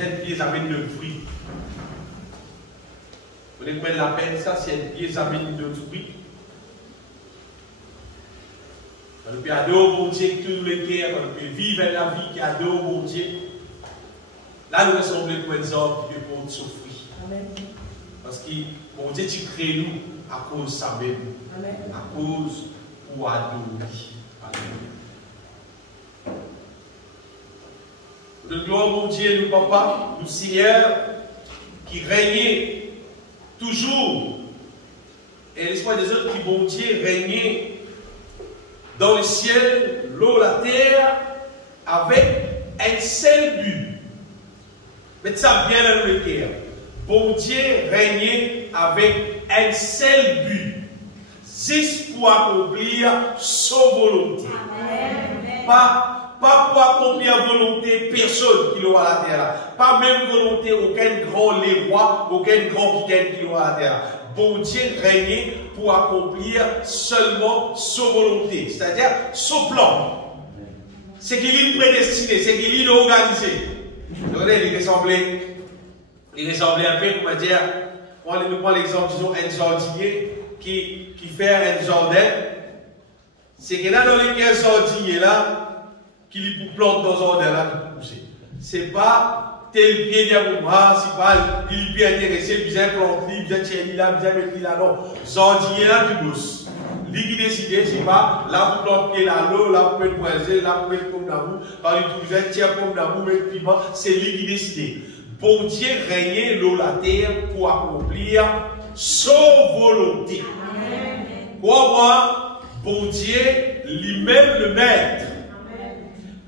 un pied amène de fruits. Vous voulez mettre la peine, ça, c'est un pied amène de fruits. Quand nous pouvons adorer au bon Dieu, tous les cœurs, quand nous pouvons vivre la vie qui adore au bon Dieu, là, nous ressemblons pour un homme qui peut souffrir. Parce que bon Dieu, tu crées nous à cause de ça même. À cause pour adorer. De gloire, mon Dieu, nous, Papa, nous, Seigneur, qui régnait toujours, et l'espoir des autres qui, bon Dieu, régnait dans le ciel, l'eau, la terre, avec un seul but. Mettez ça bien dans le cœur. Bon Dieu régnait avec un seul but. C'est pour accomplir sa volonté. Pas pour accomplir la volonté personne qui l'aura à la terre. Pas même volonté aucun grand les rois, aucun grand qui l'aura à la terre. Bon Dieu régnait pour accomplir seulement sa volonté, c'est-à-dire son plan. C'est qu'il est prédestiné, c'est qu'il est organisé. Il ressemblait un peu, on va dire, on nous prend l'exemple, disons, un jardinier qui fait un jardin. C'est qu'il y a dans les 15 jardiniers là, qui lui plante dans un jardin là, qui peut pousser. C'est pas tel bien diamant, c'est pas, il est bien intéressé, bien planté, bien tienni là, bien mettre là, non. Jardinier là, qui bosse. Lui qui décide, c'est pas, là, vous plantez là, l'eau, là, vous pouvez poiser, là, vous pouvez pomme d'amour, par lui, vous pouvez tirer pomme d'amour, mettre piment, c'est lui qui décide. Bon Dieu régnait l'eau, la terre, pour accomplir sa volonté. Pour moi, bon Dieu, lui-même le maître.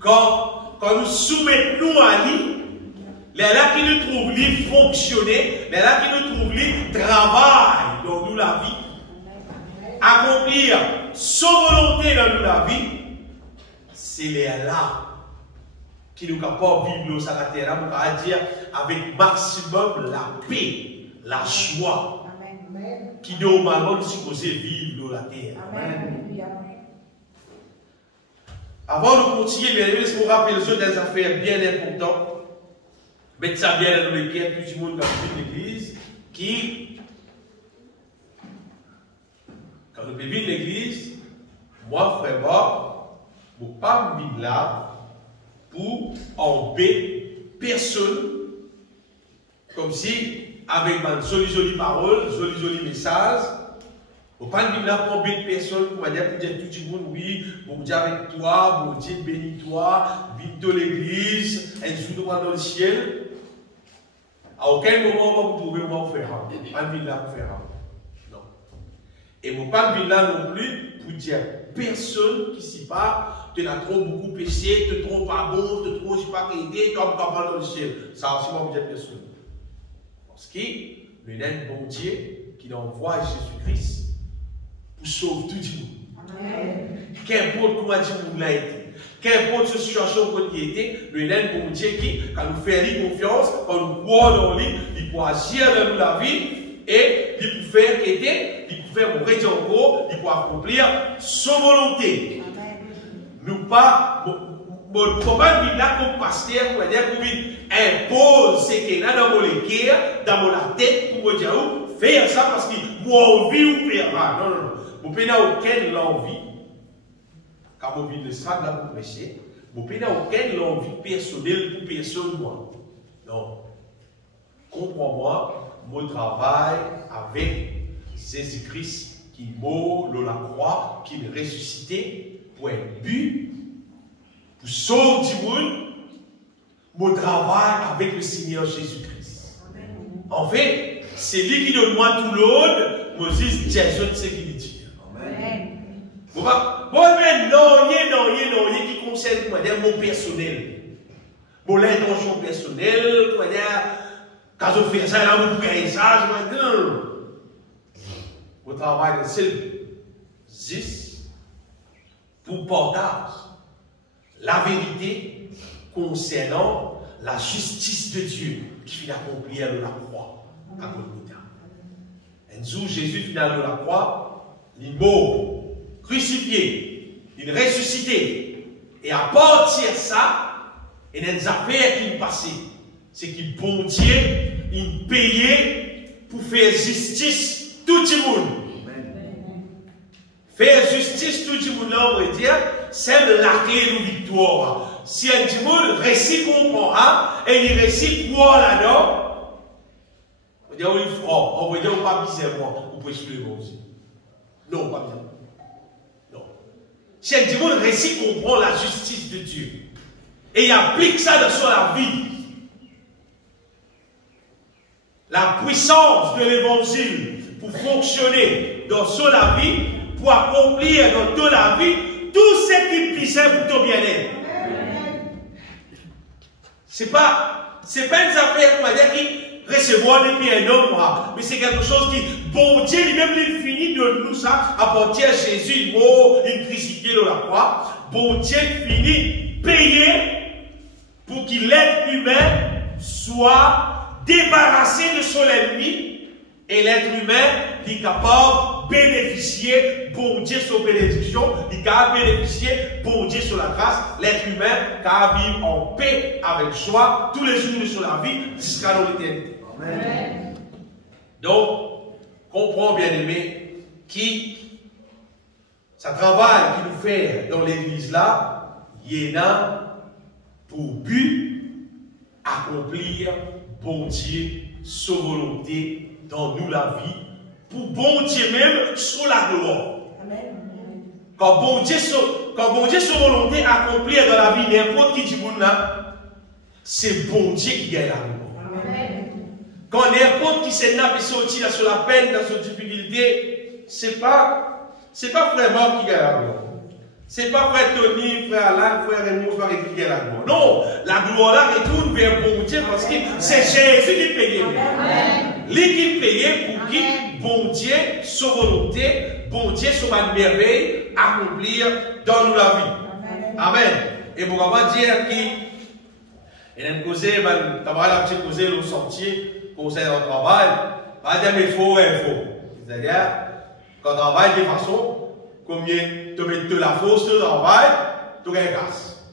Quand nous soumettons à lui, les là qui nous trouvent lui fonctionner, les là qui nous trouvent lui travail dans nous la vie, accomplir sa volonté dans nous la vie, c'est les là qui nous capables de vivre sur la terre, on va dire avec maximum la paix, la joie, qui normalement nous supposés vivre dans la terre. Amen. Avant de continuer, bien aimé, je vous rappelle des affaires bien importantes. Mettez ça bien dans le cœur, tout le monde dans l'église, qui, quand nous vivons l'église, moi, frère, je ne pas vivre là pour embêter personne, comme si, avec ma jolie parole, jolie message, je ne pas vivre là pour embêter personne, pour dire tout le monde, oui, pour dire avec toi, bon Dieu bénis-toi, vive de l'église, un jour dans le ciel. À aucun moment, vous pouvez m'en faire un. Pas vivre là pour faire un. Non. Et je ne pas vivre là non plus pour dire personne qui s'y part, tu as trop beaucoup péché, tu es trop pas bon, tu es trop, je ne sais pas aider, tu as pas dans le ciel. Ça aussi, moi, vous dire personne. Parce que le même bon Dieu qui envoie Jésus-Christ pour sauver tout le monde. Qu'importe comment Dieu l'a été. Qu'importe cette situation qu'on y était, le même bon Dieu qui, quand nous faisons confiance, quand nous croyons dans lui, il peut agir dans la vie et il peut faire aider, il peut faire mourir en gros, il peut accomplir sa volonté. Nous pas, pas vivre là comme pasteur, pour dire pour impose ce qu'il y a dans mon cœur, dans mon tête, pour me dire, faire ça parce que moi envie ou faire. Non, non, non. Vous n'avez aucune envie. Car vous vivez le stade là pour prêcher, vous n'avez aucune envie personnelle pour personne, moi. Non. Comprends-moi, mon travail avec Jésus-Christ qui mort dans la croix, qui est ressuscité pour un but, pour sauver du monde, mon travail avec le Seigneur Jésus-Christ. En fait, c'est lui qui donne moi tout l'autre, Moses dit, je ne sais qui lui dit. Amen. Bon, mais non, qui concerne mon personnel. Mon intention personnelle, quand je fais ça, là, vous faites ça, je me dis, au travail de juste pour partage la vérité concernant la justice de Dieu qui finit accomplir de la croix à Golgotha. Un jour, Jésus finit de la croix, il est mort. Crucifié, il ressuscité. Et à partir de ça, il y a des affaires qui nous passent. c'est que bon Dieu, il payait pour faire justice tout le monde. Faire justice tout le monde, on veut dire, c'est la clé de victoire. Si un monde réussit comprend et il réussit croire là-dedans, on va dire oui, franc, on va dire pas bizarrement, vous pouvez suivre le bon Dieu. Non, pas bien. Non. Si un monde réussit comprend la justice de Dieu et il applique ça dans sa vie, la puissance de l'évangile pour fonctionner dans sa vie, pour accomplir dans toute la vie tout ce qui puissait pour ton bien-être. C'est pas une affaire, on va dire, qui recevoir depuis un homme, mais c'est quelque chose qui, bon Dieu lui-même, il finit de nous ça, à partir de Jésus, il crucifié dans la croix. Bon Dieu finit payer pour que l'être humain soit débarrassé de son ennemi et l'être humain est capable de bénéficier, bon Dieu, sur bénédiction, il est capable de bénéficier, bon Dieu, sur la grâce, l'être humain est capable de vivre en paix avec joie tous les jours de son vie jusqu'à l'éternité. Amen. Donc, comprends bien aimé, qui, ça travail qu'il nous fait dans l'église là, il y en a pour but accomplir bon Dieu, sa volonté dans nous la vie, pour bon Dieu même sur la gloire. Amen. Quand bon Dieu sa volonté accomplir dans la vie n'importe qui du monde là, c'est bon Dieu qui gagne la gloire. Amen. Quand n'importe qui s'est nappé sorti sur la peine, dans sa difficulté, c'est pas vraiment qui gagne la gloire. C'est pas frère Tony, frère Alain, frère Raymond, frère qui gagne la gloire. Non, la gloire là retourne vers bon Dieu parce que c'est Jésus qui payait. Lui qui payait pour qui bon Dieu, sa volonté, bon Dieu, sa merveille, accomplir dans nous la vie. Amen. Et pour avoir dire qu'il y a une cause, il y a une cause au sentier, conseil au travail, pas dire mais faux et faux. C'est-à-dire, quand on travaille de façon, combien tu mets de la fausse, tu travailles, tu as une casse.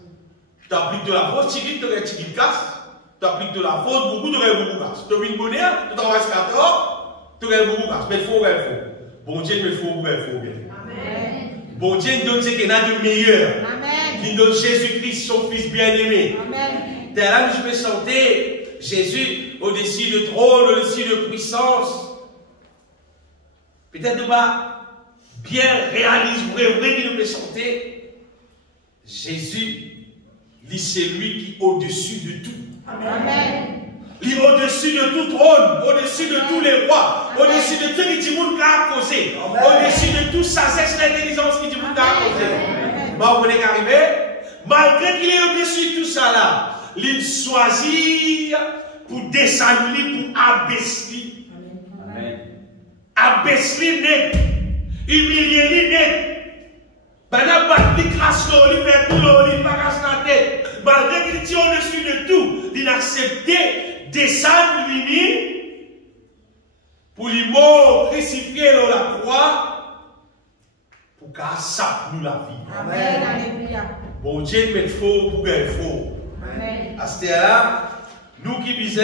Tu appliques de la fausse, tu as une petite casse. Tu appliques de la fausse, beaucoup, tu as beaucoup de casse. Tu as une bonne heure, tu travailles 4 heures, tu as beaucoup de casse. Mais faux et faux. Bon Dieu, mais faux et faux bien. Amen. Bon Dieu nous donne ce qu'il y a de meilleur. Amen. Il nous donne Jésus-Christ, son Fils bien-aimé. Amen. T'es là, je peux sentir Jésus au-dessus de trône, au-dessus de puissance. Peut-être de pas bien réaliser, vrai qu'il nous peut sentir. Jésus, c'est lui qui est au-dessus de tout. Amen. Il est au-dessus de tout trône, au-dessus de tous les rois, au-dessus de tout ce qui monde a causé, au-dessus de toute sagesse et l'intelligence qui dit monde a causé. Mais vous voulez arriver, malgré qu'il est au-dessus de tout ça là, il choisit pour descendre, pour abaisser. Abaisser net, humilier net. Pendant que il crache l'eau, il fait tout l'eau, il ne casse la tête. Malgré qu'il tient au-dessus de tout, il acceptait descendre l'uni pour lui mort crucifié dans la croix pour qu'à ça nous la vie. Amen. Alléluia. Bon Dieu met faux pour qu'il faux. Amen. À ce là, nous qui disons,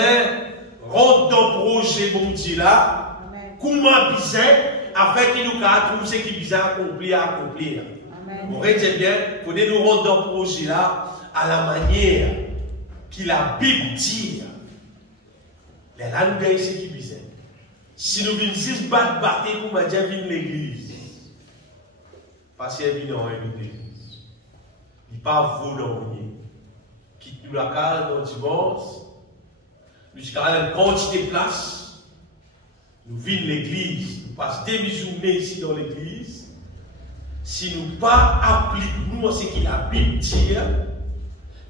rentre dans le projet bon Dieu là, comment disons, afin qu'il nous trouve ce qui disait accomplir. Vous retenez bien, il faut nous rendre dans le projet là à la manière que la Bible dit. Les langues c'est qui disait. Si nous venons juste battre pour me dire vive l'église, parce qu'elle vient dans l'église, il n'est pas volontiers. Quitte nous la case dans le dimanche, jusqu'à une quantité de place, nous venons l'église, nous passons demi-journée ici dans l'église. Si nous ne pas appliquons ce que la Bible dit,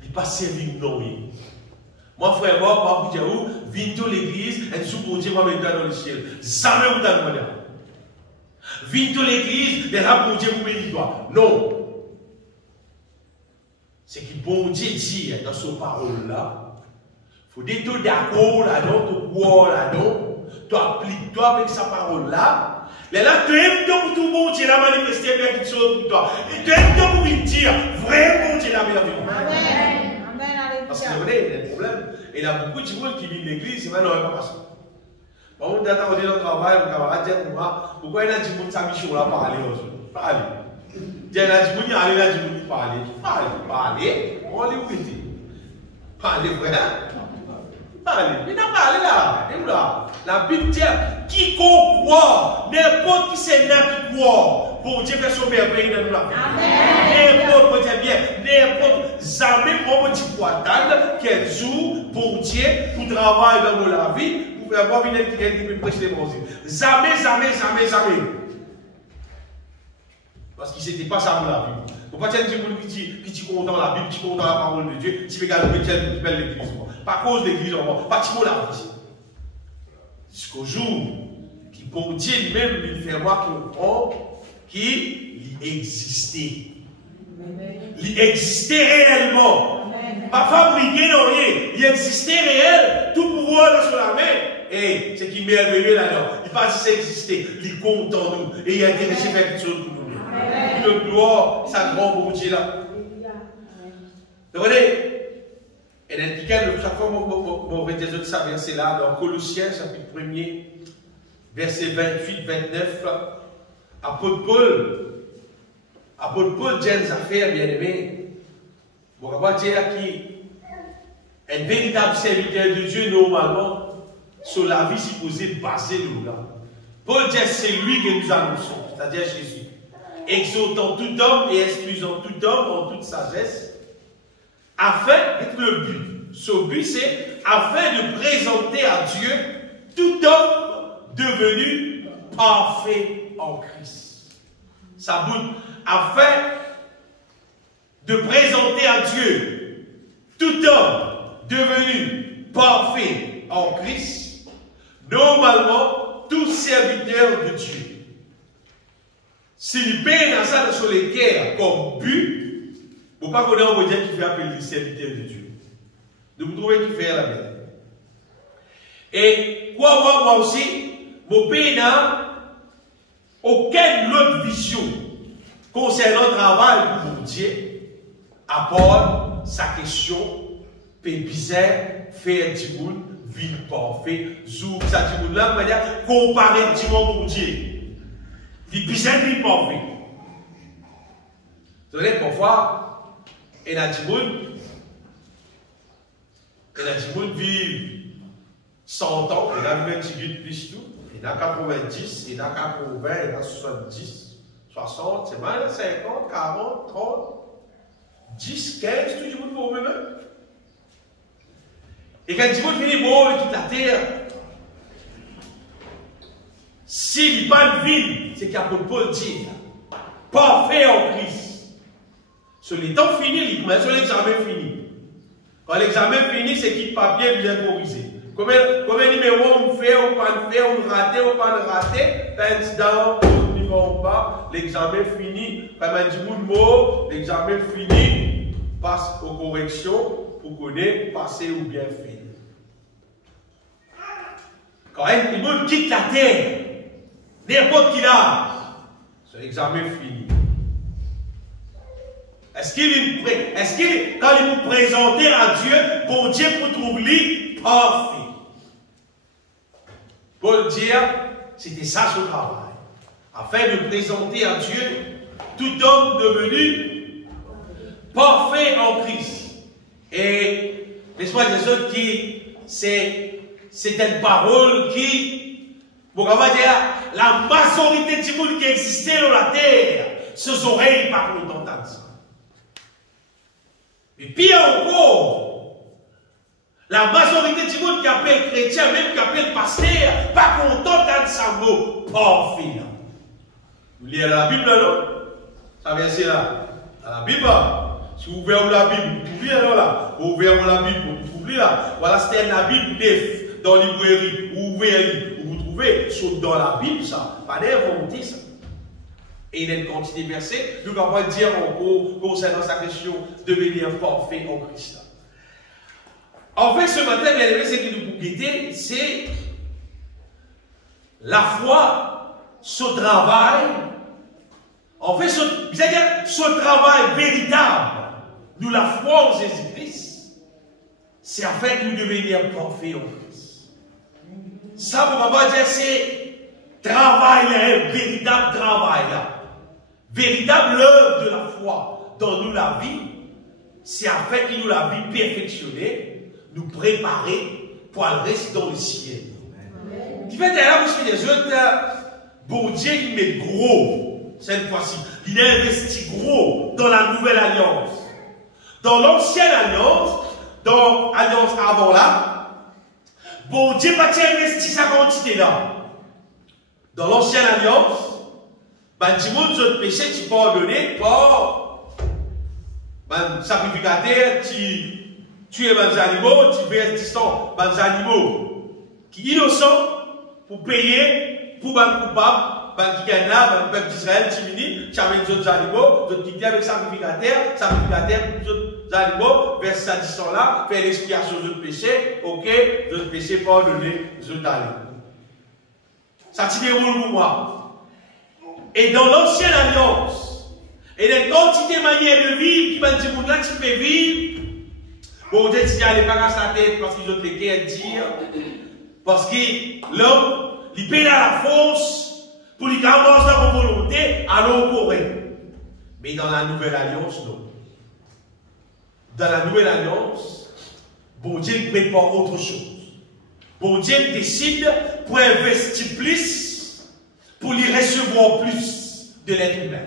il ne pas servir non. Moi, frère, moi, je vous dis, viens dans l'église, et nous pour Dieu, moi, dans le ciel. Jamais vous dans le monde. Viens dans l'église, et là, pour Dieu, vous bénissez toi. Non. Ce que bon Dieu dit dans cette parole-là, il faut dire tout d'accord là-dedans, tout croire là-dedans, tu appliques toi avec sa parole-là. Mais là, tu aimes donc tout bon Dieu l'a manifesté quelque chose pour toi. Et tu aimes donc pour lui dire, vrai bon Dieu l'a manifesté. Amen. Amen. Parce que vous voyez, il y a un problème. Et il y a beaucoup de gens qui vivent l'église, mais non, il n'y a pas ça. Par contre, quand on est dans le travail, mon camarade dit pourquoi il y a des gens qui s'habillent là parler parler. Il y a des gens qui allaient là, qui parler. On les oublie. Parler, frère. Parler. Il n'a pas parlé là. Et là. La Bible dit quiconque croit, n'importe qui c'est là qui croit, pour Dieu fait son merveille dans nous là. N'importe, pour dire bien, n'importe, jamais on me dit quoi, quel jour pour Dieu, pour travailler dans la vie, pour faire voir une qui peut prêcher l'évangile. Jamais. Parce qu'il n'était pas ça dans la Bible. Il ne faut pas dire que qui dit content la Bible, qui content la parole de Dieu, si vous regardez une belle l'église. Pas cause d'église, pas de la vie. Jusqu'au jour qui, pour Dieu lui-même, lui fait voir qu'il existait. Il existait réellement. Amen. Pas fabriqué, non rien. Il existait réel. Tout pouvoir dans sur la main. Et c'est qui est merveilleux là-dedans. Il pas dit c'est exister. Il est content nous. Et il a intéressé à faire quelque chose pour nous. Le gloire, ça grand pour Dieu là. Vous voyez? Et dans lequel, chaque fois, mon verset ça verset là, dans Colossiens, chapitre 1er, verset 28-29, apôtre Paul dit des affaires, bien aimé. On va pas dire qu'il est un véritable serviteur de Dieu, normalement, sur la vie supposée basée de là. Paul dit c'est lui que nous annonçons, c'est-à-dire Jésus, exhortant tout homme et instruisant tout homme en toute sagesse, afin d'être le but. Ce but, c'est afin de présenter à Dieu tout homme devenu parfait en Christ. Ça bouge. Afin de présenter à Dieu tout homme devenu parfait en Christ, normalement, tout serviteur de Dieu. S'il paye dans ça sur les guerres comme but, il ne faut pas qu'on ait un modèle qui fait appeler serviteur de Dieu. De vous trouver qui fait la bête. Et moi aussi, mon pays n'a aucune autre vision concernant le travail pour mon Dieu, à part sa question, bizarre, faire du monde, ville parfait, zou, ça du monde là, manière comparer du monde pour Dieu. Il bizarre, ville parfait. Vous savez, parfois, il y a du monde vit 100 ans, il y a 28 plus tout, il y a 90, il y a 80, il y a 70, 60, c'est mal, 50, 40, 30, 10, 15, tout le monde pour eux-mêmes. Et quand le monde finit bon, il quitte la terre. S'il n'y a pas de vie, c'est qu'il y a Paul dit, parfait en Christ. Sur les temps finis, il commence sur l'examen fini. Quand l'examen finit, c'est qu'il papier bien corrigé. Combien de numéros on fait, on pas fait, on raté, on pas raté, pens down, on n'y va pas, l'examen fini, quand même du mot, l'examen fini, passe aux corrections pour connaître, passer ou bien fait. Quand un monde quitte la terre, n'importe qui là, c'est l'examen fini. Est-ce qu'il, quand il vous présentait à Dieu, pour Dieu pour trouver parfait? Paul dit, c'était ça son travail. Afin de présenter à Dieu tout homme devenu parfait en Christ. Et laisse-moi dire ça qui, c'est une parole qui, pour dire, la majorité du monde qui existait dans la terre, ses oreilles par contre d'entendre ça. Et pire encore, la majorité du monde qui appelle chrétien, même qui appelle pasteur, pas content d'entendre ça mot parfait. Vous lisez la Bible là, ça verset là. Dans la Bible, si vous ouvrez la Bible, vous trouvez là, vous ouvrez la Bible, vous trouvez là. Voilà, c'était la Bible neuf dans la librairie, vous ouvrez, vous trouvez, sauf dans la Bible, ça. Pas d'involonté, ça. Et il y a une quantité de versets, nous ne pouvons pas dire encore concernant sa question de devenir parfait en Christ. En fait, ce matin, bien aimé, ce qui nous guider, c'est la foi, ce travail. En fait, ce travail véritable, nous la foi en Jésus-Christ, c'est afin que nous devenions parfaits en Christ. Ça, pour papa dire, c'est travail, un véritable travail. Véritable œuvre de la foi dans nous la vie, c'est afin que nous la vie perfectionnée, nous préparer pour aller rester dans le ciel. Qui fait là, vous des autres, bon Dieu, il met gros cette fois-ci. Il a investi gros dans la nouvelle alliance. Dans l'ancienne alliance, dans l'alliance avant là, bon Dieu n'a pas investi sa quantité là. Dans l'ancienne alliance, ben, du monde de péché, tu peux ordonner par sacrificateur, tu es des animaux, tu verses du sang, des animaux qui sont innocents pour payer, pour les coupables, qui gagnent là, le peuple d'Israël, tu amènes les autres animaux, tu quittes avec sacrificateur, les autres animaux, verse ça du sang là, faire l'expiation de péché, ok, les autres péchés pardonnés, les autres animaux. Ça te déroule pour moi. Et dans l'ancienne alliance, et des quantités de manières de vivre, qui m'a dit, là, tu peux vivre. Bon, Dieu, tu n'allais pas casser la tête parce qu'ils ont les guerres dire. Parce que l'homme, il paye à la force pour lui commencer sa volonté à l'opérer. Mais dans la nouvelle alliance, non. Dans la nouvelle alliance, bon Dieu ne paye pas autre chose. Bon Dieu décide pour investir plus, pour lui recevoir plus de l'être humain.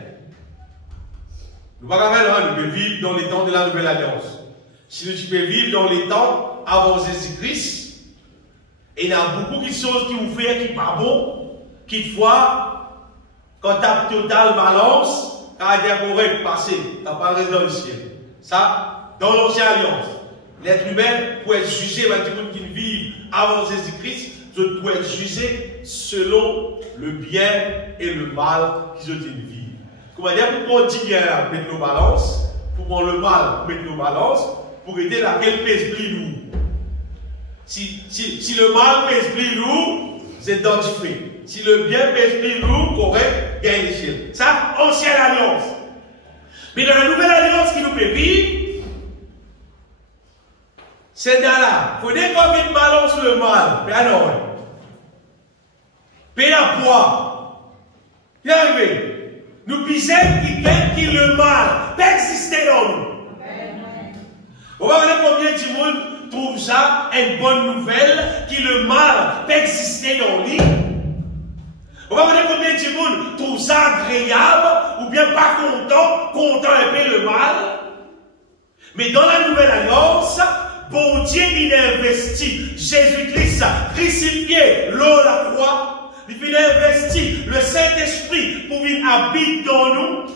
Nous ne pouvons pas vivre dans les temps de la nouvelle alliance. Si tu peux vivre dans les temps avant Jésus-Christ, et il y a beaucoup de choses qui vous font qui ne sont pas bon, qui fois, quand tu as total balance, tu as dit correct, passé, tu n'as pas reste dans le ciel. Ça, dans l'ancienne alliance, l'être humain peut être jugé par tout le monde qui vit avant Jésus-Christ, je dois être jugé selon le bien et le mal qu'ils ont vécu. Comment dire, pour qu'on dit bien, mettre nos balances, pour qu'on le mal, mettre nos balances, pour aider laquelle pèse plus lourd. Si le mal pèse plus lourd, c'est identifié. Si le bien pèse plus lourd, correct, gagne les ciels. Ça, ancienne alliance. Mais dans la nouvelle alliance qui nous peut vivre, c'est là. Il faut dire qu'on balance le mal. Mais alors, paye la poids. Il est arrivé. Nous pisons qui le mal peut exister dans nous. On va voir combien de monde trouve ça une bonne nouvelle, qui le mal peut exister dans lui. On va voir combien de monde trouve ça agréable, ou bien pas content un peu le mal. Mais dans la nouvelle alliance, bon Dieu, il a investi Jésus-Christ crucifié, l'eau, la croix. Il a investi le Saint-Esprit pour qu'il habite dans nous.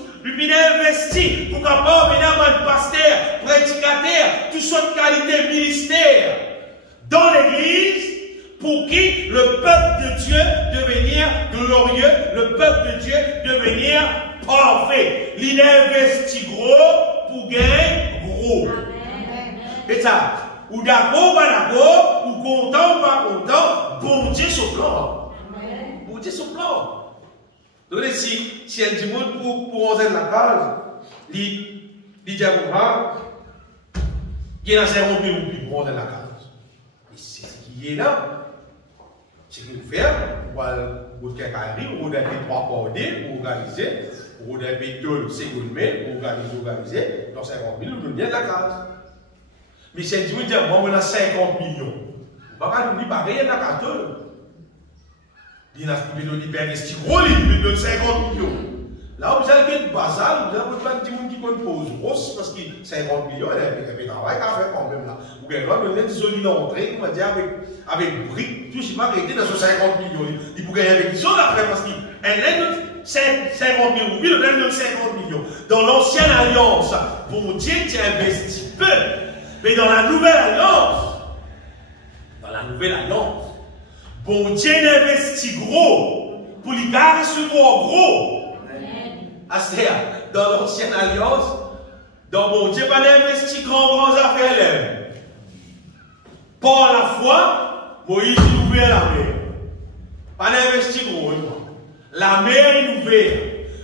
Il a investi pour qu'on puisse venir à pasteur, prédicateur, toutes sortes de qualités ministère dans l'Église pour qui le peuple de Dieu devenir glorieux, le peuple de Dieu devenir parfait. Il a investi gros pour gagner gros. Et ça, ou d'accord, pas d'accord, ou content, pas content, bon Dieu son plan. Bon Dieu son plan. Donc si elle dit pour entrer dans la case, il dit à vous, il y a un cerveau pour entrer dans la case. Et c'est ce qui est là. C'est ce qu'il faut faire. Vous avez trois cordées pour organiser. Vous avez deux secondes mai pour organiser. Dans 50 000, vous donnez la case. Mais si elle dit, moi, on a 50 millions. Vous ne pouvez pas rien dans la case. Il a investi gros, il donne 50 millions. Là, vous avez un bazar, vous avez pas de gens qui pose grosse parce que 50 millions, il y a un travail à faire quand même là. Vous avez donné une solide entrée, on va dire, avec briques, tout ce qui va arrêter dans ce 50 millions. Il faut gagner avec des choses à faire parce qu'elle a 50 millions, oui, elle donne 50 millions. Dans l'ancienne alliance, bon Dieu, tu as investi peu. Mais dans la nouvelle alliance, bon Dieu investit gros pour lui recevoir gros. C'est-à-dire, dans l'ancienne alliance, dans bon Dieu, pas investi grandes affaires. Par la foi, Moïse a ouvert la mer. Pas investi gros. La mer est ouverte.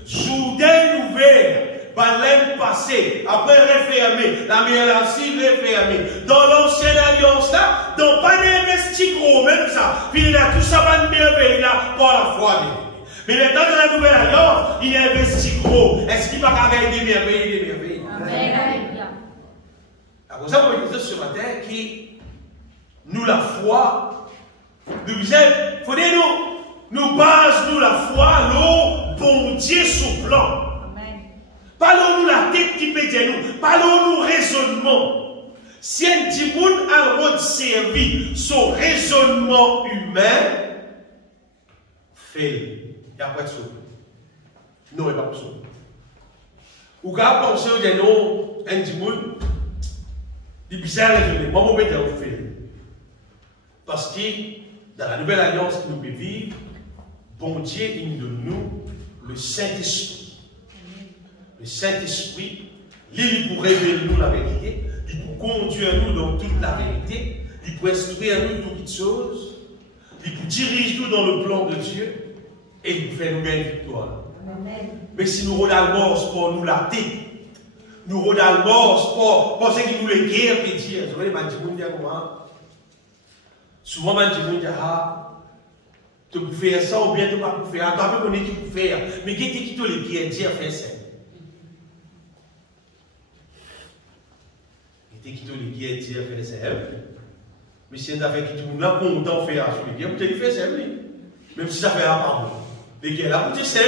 Jourdain est ouvert. l'aime passé, après refermé, la meilleure lessive refermée. Dans l'ancienne alliance là, donc pas d'investi gros, même ça. Puis il a tout ça, pas de merveille là, pour la foi. Mais maintenant, dans la nouvelle alliance, il a investi gros. Est-ce qu'il va gagner des merveilles, Amen. Alors, ça, on va dire ce matin que nous, la foi, nous disons, il faut dire nous base nous la foi, l'eau, bon Dieu sous plan. Parlons-nous la tête qui peut dire nous, parlons-nous raisonnement. Si un dimoun a le servi son raisonnement humain, fait, il n'y a pas de sauve. Non, il n'y a pas de sauve. Ou quand on pense que non, un dimoun, il est bizarre raisonner. Moi, je vais vous faire. Parce que dans la nouvelle alliance que nous pouvons vivre, bon Dieu, il donne nous le Saint-Esprit. Le Saint-Esprit, il pour révéler nous la vérité, il pour conduire nous dans toute la vérité, il pour instruire nous toutes choses, il pour diriger nous dans le plan de Dieu, et il pour faire nous gagner victoire. Mais si nous regardons pour nous la tête, nous regardons pour ce qui nous les guerres et dire, vous voyez, souvent, je dis, tu peux faire ça ou bien tu ne peux pas faire. Tu peux connaître ce que tu peux faire. Mais qui est-ce qui te les guerres dire faire ça? Qui est-ce qui te les guerres dire faire ça? Mais si tu as fait qui tu n'as pas content de faire ça, les guerres, tu peux faire ça. Même si ça fait un pardon. Les guerres là, tu sais,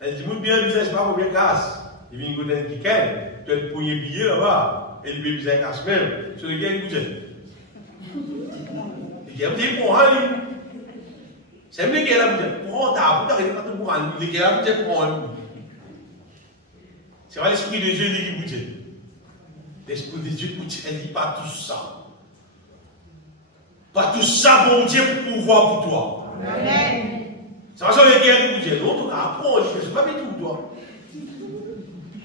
elle dit, bien, le business, pas combien casse. Il vient de côté qui gagne. Tu as le premier billet là-bas. Et le business casse même. Sur les guerres, il bouge. Les guerres, tu prends un livre. C'est les guerres là, tu prends ta bouche, tu n'arrives pas à prendre un livre. Les guerres là, tu prends un livre. C'est vrai, l'esprit de Dieu dit qu'il bouge. L'esprit de Dieu bouge. Elle dit pas tout ça. Pas tout ça, bon Dieu, pour pouvoir pour toi. Amen. Ça va sur les guerres qui bouge. Non, tu apprends, je ne sais pas mais tout, toi.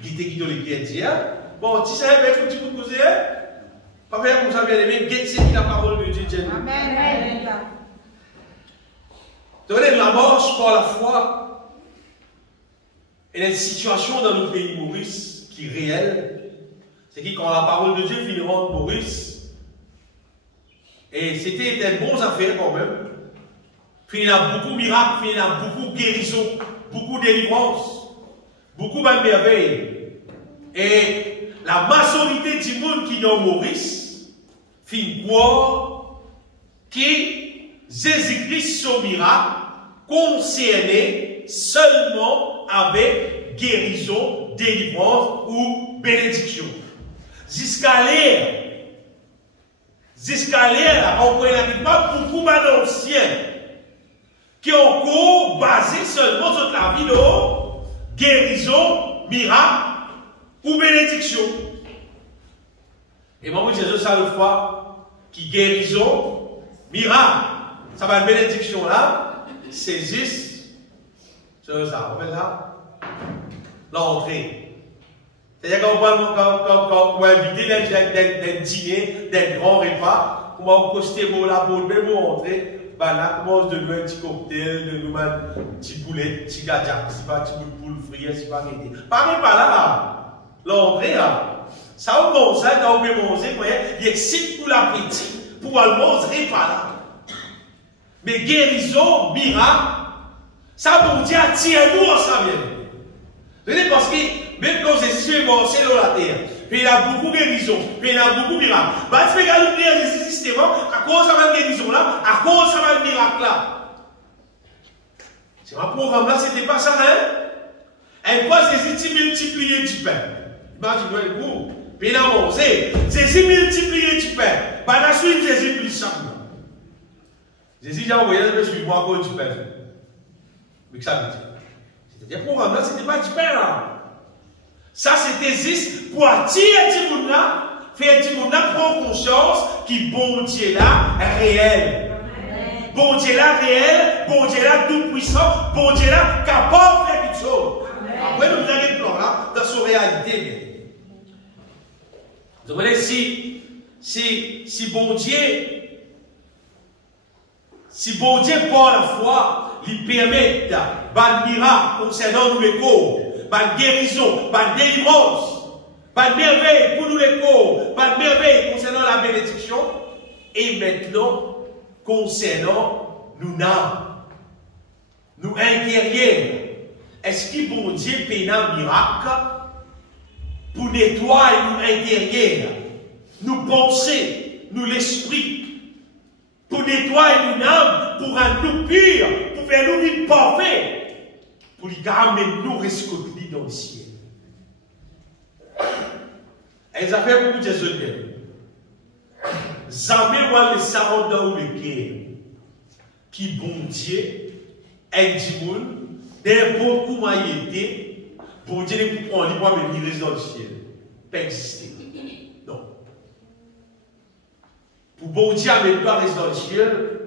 Qui te quitte les guerres, dire. Bon, tu sais, un petit coup de causer. Pas faire comme ça, bien aimé, c'est la parole de Dieu. Amen. Donc, la marche par la foi et les situations dans nos pays Maurice qui est réelle, c'est que quand la parole de Dieu finira en Maurice, et c'était des bonnes affaires quand même, puis il y a beaucoup de miracles, puis il y a beaucoup de guérisons, beaucoup de délivrances, beaucoup de merveilles. Et la majorité du monde qui est en Maurice finit croire que Jésus-Christ son miracle concerné seulement avec guérison, délivrance ou bénédiction. Jusqu'à l'air, on connaît pas beaucoup d'anciens qui ont encore basé seulement sur la vie de guérison, miracle ou bénédiction. Et moi, je dis ça une fois, qui guérison, miracle, ça va être bénédiction là, saisissent, c'est ça, on fait ça, l'entrée. C'est-à-dire qu'on va inviter des dîners, des grands repas, on va poster pour la pour même entrer. Bah là, commence de nous un petit cocktail, de nous un petit boulet, petit gadiac, si pas un petit bout de poule frite, si pas arrêté. Pareil par là, l'entrée là. Ça au bon, ça, quand on peut manger, il excite pour l'appétit, pour aller manger par là. Mais guérison, miracle, ça pour dire, tiens-nous ensemble. Vous voyez, parce que même quand Jésus est mort, c'est dans la terre. Puis il y a beaucoup de guérison, puis il y a beaucoup de miracles. Bah, tu peux regarder Jésus systématiquement, à cause de la guérison là, à cause de le miracle là. C'est un programme là, c'était pas ça, hein? Et quoi, Jésus multiplié du pain. Imaginez le coup. Puis il a mangé. Jésus multiplié du pain. Par la suite, Jésus plus chaque jour. Jésus a envoyé le suivre à cause du pain. Mais que ça veut dire? C'était un programme là, c'était pas du pain là. Ça, c'était juste pour attirer tout le monde là, faire tout le monde là prendre conscience que bon Dieu là est réel. Amen. Bon Dieu là réel, bon Dieu là tout puissant, bon Dieu là capable de faire quelque chose. Après, nous avons le plan là dans sa réalité. Vous voyez, si bon Dieu par la foi, il permet de miracle concernant nous les corps. pas de guérison, pas de délivrance, pas de merveille pour nous les pauvres, pas de merveille concernant la bénédiction. Et maintenant, concernant nous âmes, nous intérieurs, est-ce que bon Dieu fait un miracle pour nettoyer nous intérieurs, nous penser, nous l'esprit, pour nettoyer nous âmes, pour rendre nous purs, pour faire nous vivre parfaits, pour lui amener nous rescoter dans le ciel. Elles ont fait beaucoup de choses. Jamais moi les savants dans le cœur qui bon Dieu est du monde n'importe comment il était bon Dieu ne peut pas en libre mais il dans le ciel pas exister non pour bon Dieu mais pas rester dans le ciel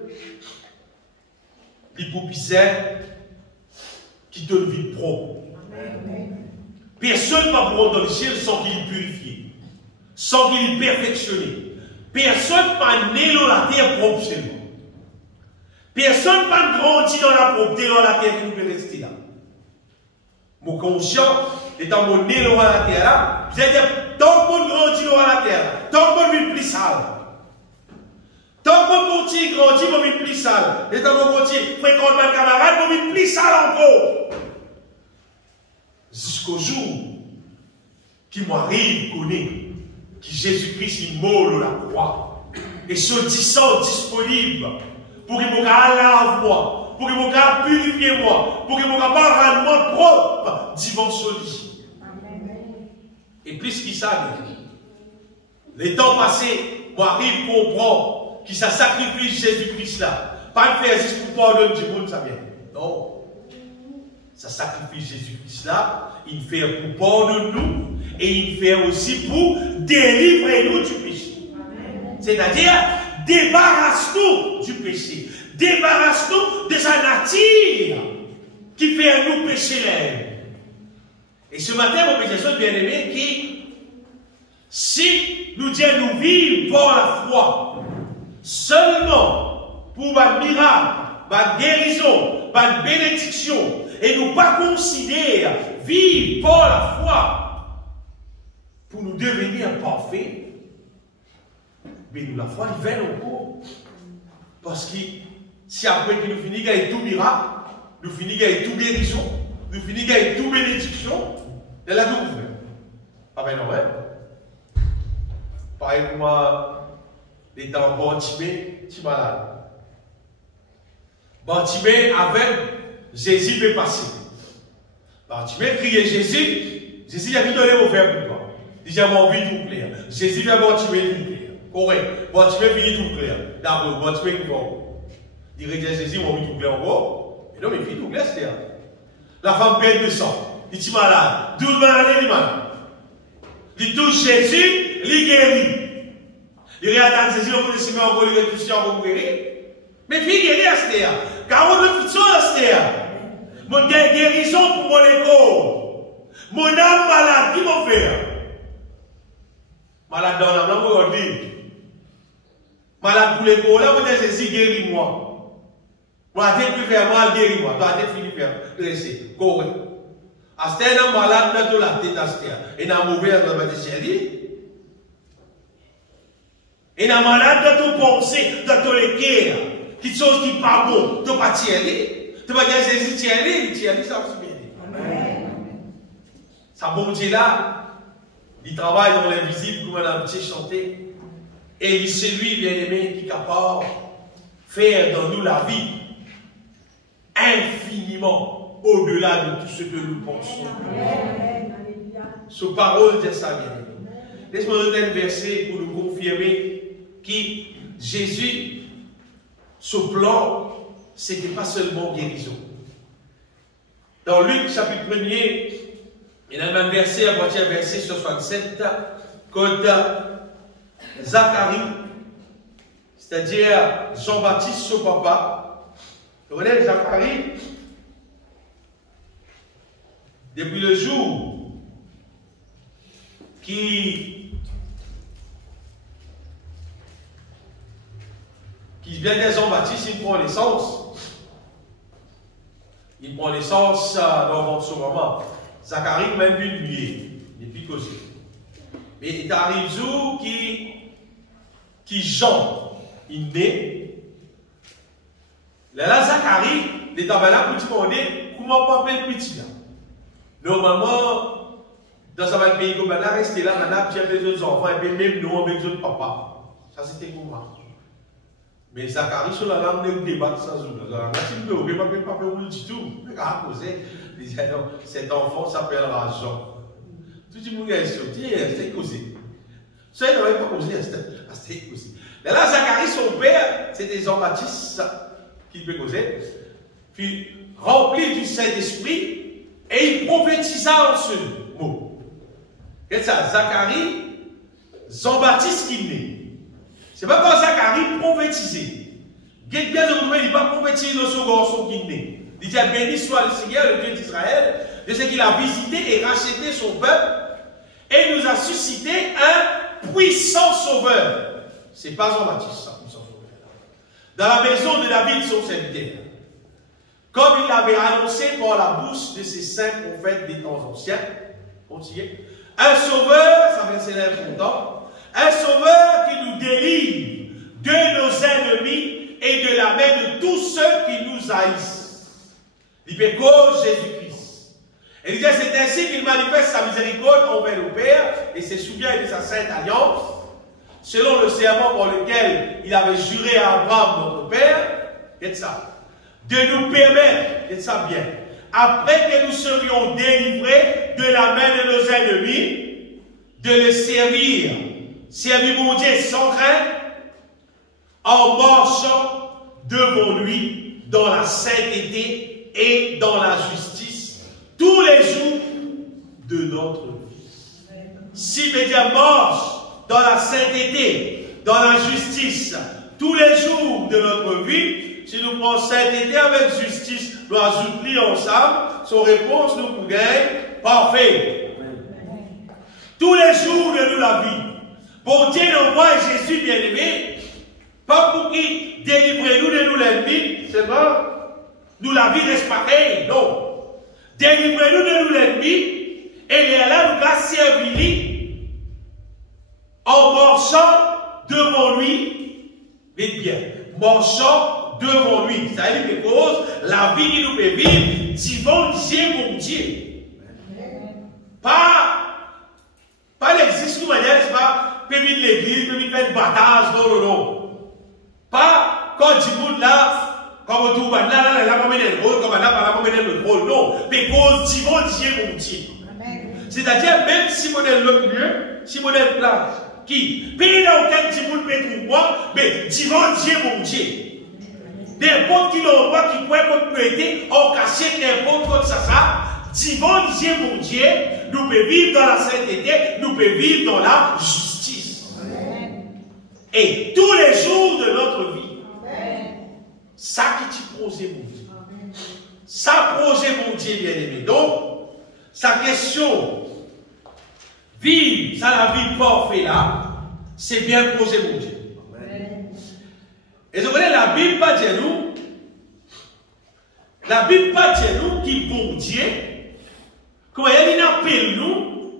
il faut qui donne vie propre. Personne ne va pouvoir dans le ciel sans qu'il est purifié sans qu'il est perfectionné. Personne ne va né dans la terre propre seulement. Personne ne va grandir dans la propreté dans la terre qui nous peut rester là. Mon conscient, étant mon né dans la terre là, je vais dire, tant qu'on grandit dans la terre, tant qu'on vit plus sale. Tant qu'on continue à grandir, on vit plus sale. Et tant qu'on continue à fréquenter mes camarades, on vit plus sale encore. Jusqu'au jour qui m'arrive, connaît. Qui Jésus-Christ est mort à la croix. Et ce sang disponible pour qu'il me lave moi, pour qu'il me purifier moi, pour qu'il me rendre moi propre devant celui. Et plus qu'il savent, les temps passés, moi arrive à comprendre qu'il ça sacrifie Jésus-Christ là. Pas le faire juste pour pardonner du monde, ça vient. Non. Ça sacrifie Jésus-Christ là, il fait pour pardonner nous. Et il fait aussi pour délivrer nous du péché. C'est-à-dire, débarrasse-nous du péché. Débarrasse-nous de sa nature qui fait nous pécher l'air. Et ce matin, mon pécheur bien-aimé, qui, si nous disons nous vivre par la foi, seulement pour un miracle, une guérison, une bénédiction, et nous pas considérer vivre par la foi, pour nous devenir parfaits, mais nous la foi, il vient encore. Parce que si après que nous finissons avec tout miracle, nous finissons avec tout guérison, nous finissons avec toute bénédiction, elle a tout ouvert. Ah ben non, ouais. Pareil pour moi, étant Bartimée, tu malade. Bartimée avec Jésus peut passer. Bartimée criait Jésus, Jésus a dit donner vos frères pour toi. Il dit, j'ai envie de tout clair. Jésus vient Bartimée tout clair. Correct. Bartimée finit tout clair. D'abord, Bartimée qui va. Il dit, Jésus, j'ai envie de tout clair encore. Mais non, mais il finit tout clair, c'est là. La femme perd de sang. Il dit malade. 12 malades, il est malade. Il touche Jésus, il guérit. Il regarde Jésus, on peut se mettre encore, il retouche encore pour guérir. Mais il guérit à ce là. Car on le fait à ce là. Mon guérison pour mon écho. Mon âme malade, qui m'a fait? Malade dans l'âme, là, vous dit. Malade pour l'épaule, là, vous dites, Jésus, guéris-moi. Moi, tête peut faire mal, guéris-moi. Toi, tête finit faire dresser. Correct. Asté, un malade, dans la tête, asté. Et un mauvais, dans la tête, et un malade, dans ton pensée, dans ton cœur. Quelque chose qui n'est pas bon. Tu ne pas tirer. Tu ne pas dire, Jésus, tirer, ça va se bien. Ça, bon Dieu là. Il travaille dans l'invisible, comme on a petit chanté. Et c'est lui, bien-aimé, qui est capable de faire dans nous la vie infiniment au-delà de tout ce que nous pensons. Ce parole de ça, bien-aimé. Laisse-moi donner un verset pour nous confirmer que Jésus, ce plan, ce n'était pas seulement guérison. Dans Luc, chapitre 1er, il y a un verset, à partir du verset 67, code Zacharie, c'est-à-dire Jean-Baptiste, son papa. Vous voyez, Zacharie, depuis le jour qui vient de Jean-Baptiste, il prend l'essence. Il prend l'essence dans son moment. Zacharie même une nuit, il est picosé. Mais il arrive jour qui Jean, il naît. Là, Zacharie, il est là pour demander comment on peut le petit là. Normalement, dans un pays comme ça, rester là, maintenant, puis avec les autres enfants, et puis même nous, avec les autres papas. Ça, c'était comment? Mais Zacharie, sur la langue, il débat sans doute. Si vous ne pouvez pas faire du tout, il dit non, cet enfant s'appellera Jean. Tout le monde est sorti, c'était causé. Ça, il n'avait pas causé, c'était causé. Là, Zacharie, son père, c'était Jean-Baptiste qui peut causer. Puis, rempli du Saint-Esprit, et il prophétisa en ce mot. Qu'est-ce que ça? Zacharie, Jean-Baptiste qui naît. C'est pas quand Zacharie prophétisé. Il ne va pas prophétiser dans son garçon qui naît. Il dit, béni soit le Seigneur, le Dieu d'Israël, de ce qu'il a visité et racheté son peuple, et nous a suscité un puissant sauveur. Ce n'est pas Jean-Baptiste, ça, puissant sauveur. Dans la maison de David, son serviteur. Comme il l'avait annoncé par la bouche de ses saints prophètes des temps anciens. Continuez. Un sauveur, ça va être l'important. Un sauveur qui nous délivre de nos ennemis et de la main de tous ceux qui nous haïssent. Il fait cause Jésus-Christ. Et il disait, c'est ainsi qu'il manifeste sa miséricorde envers le Père et se souvient de sa sainte alliance, selon le serment par lequel il avait juré à Abraham, notre Père, et ça, de nous permettre, et ça bien, après que nous serions délivrés de la main de nos ennemis, de le servir mon Dieu sans crainte, en marchant devant lui dans la sainteté et dans la justice tous les jours de notre vie. Si médias marche dans la sainteté, dans la justice tous les jours de notre vie, si nous prenons sainteté avec justice, nous ajoutons ensemble, son réponse nous pour gagner parfait. Tous les jours de la vie. Pour Dieu envoie Jésus bien-aimé, pas pour qu'il délivre nous de nous l'ennemi, c'est bon, nous la vie reste pareil, non. Délivrez-nous de nous l'ennemi, et il est là, nous allons servir en marchant devant lui, mais bien, marchant devant lui. Ça veut dire que cause, la vie qui nous peut vivre, devant Dieu, mon Dieu. Pas l'existe, nous, c'est pas peut vivre l'église, peut vivre faire battage, non, non, non. Pas quand du monde là, comme tout, là, comme le rôle, comme là, comme le rôle, non. Mais cause devant Dieu, mon Dieu. C'est-à-dire, même si on est l'autre lieu, si on est là, qui, pays dans auquel du monde peut trouver moi, mais devant Dieu, mon Dieu. N'importe qui l'envoie, qui pourrait prêter, en cacher n'importe quoi de ça, devant Dieu, mon Dieu, nous pouvons vivre dans la sainteté, nous pouvons vivre dans la justice. Amen. Et tous les jours de notre vie, amen, ça qui t'y projet, mon Dieu. Amen. Ça projet, mon Dieu, bien-aimé. Donc, sa question, vivre, ça la vie parfaite là, c'est bien projet, mon Dieu. Amen. Et vous voyez, la Bible pas de nous, la Bible pas de nous qui bon Dieu, comment il appelle nous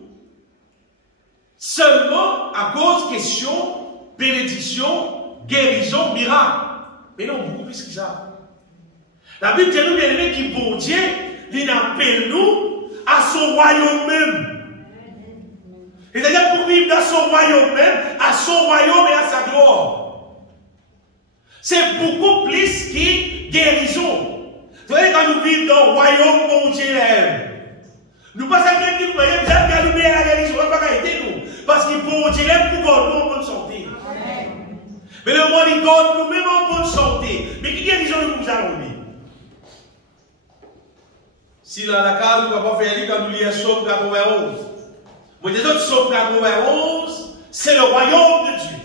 seulement à cause question bénédiction, guérison, miracle. Mais non, beaucoup plus que ça. La Bible dit nous, bien aimé, qui bon Dieu, il appelle nous à son royaume même. C'est-à-dire pour vivre dans son royaume même, à son royaume et à sa gloire. C'est beaucoup plus que guérison. Vous voyez, quand nous vivons dans le royaume, bon Dieu l'aime. Nous ne pensons pas que nous voyons déjà gagner la guérison, on ne va pas aider nous. Parce qu'il bon Dieu l'aime pour garder nous en bonne santé. Amen. Mais le monde, il garde nous-mêmes en bonne santé. Mais qui guérison nous allons vivre? Si dans la case, nous ne pouvons pas faire quand nous lisons Somme 91. Mais les autres Somme 91, c'est le royaume de Dieu.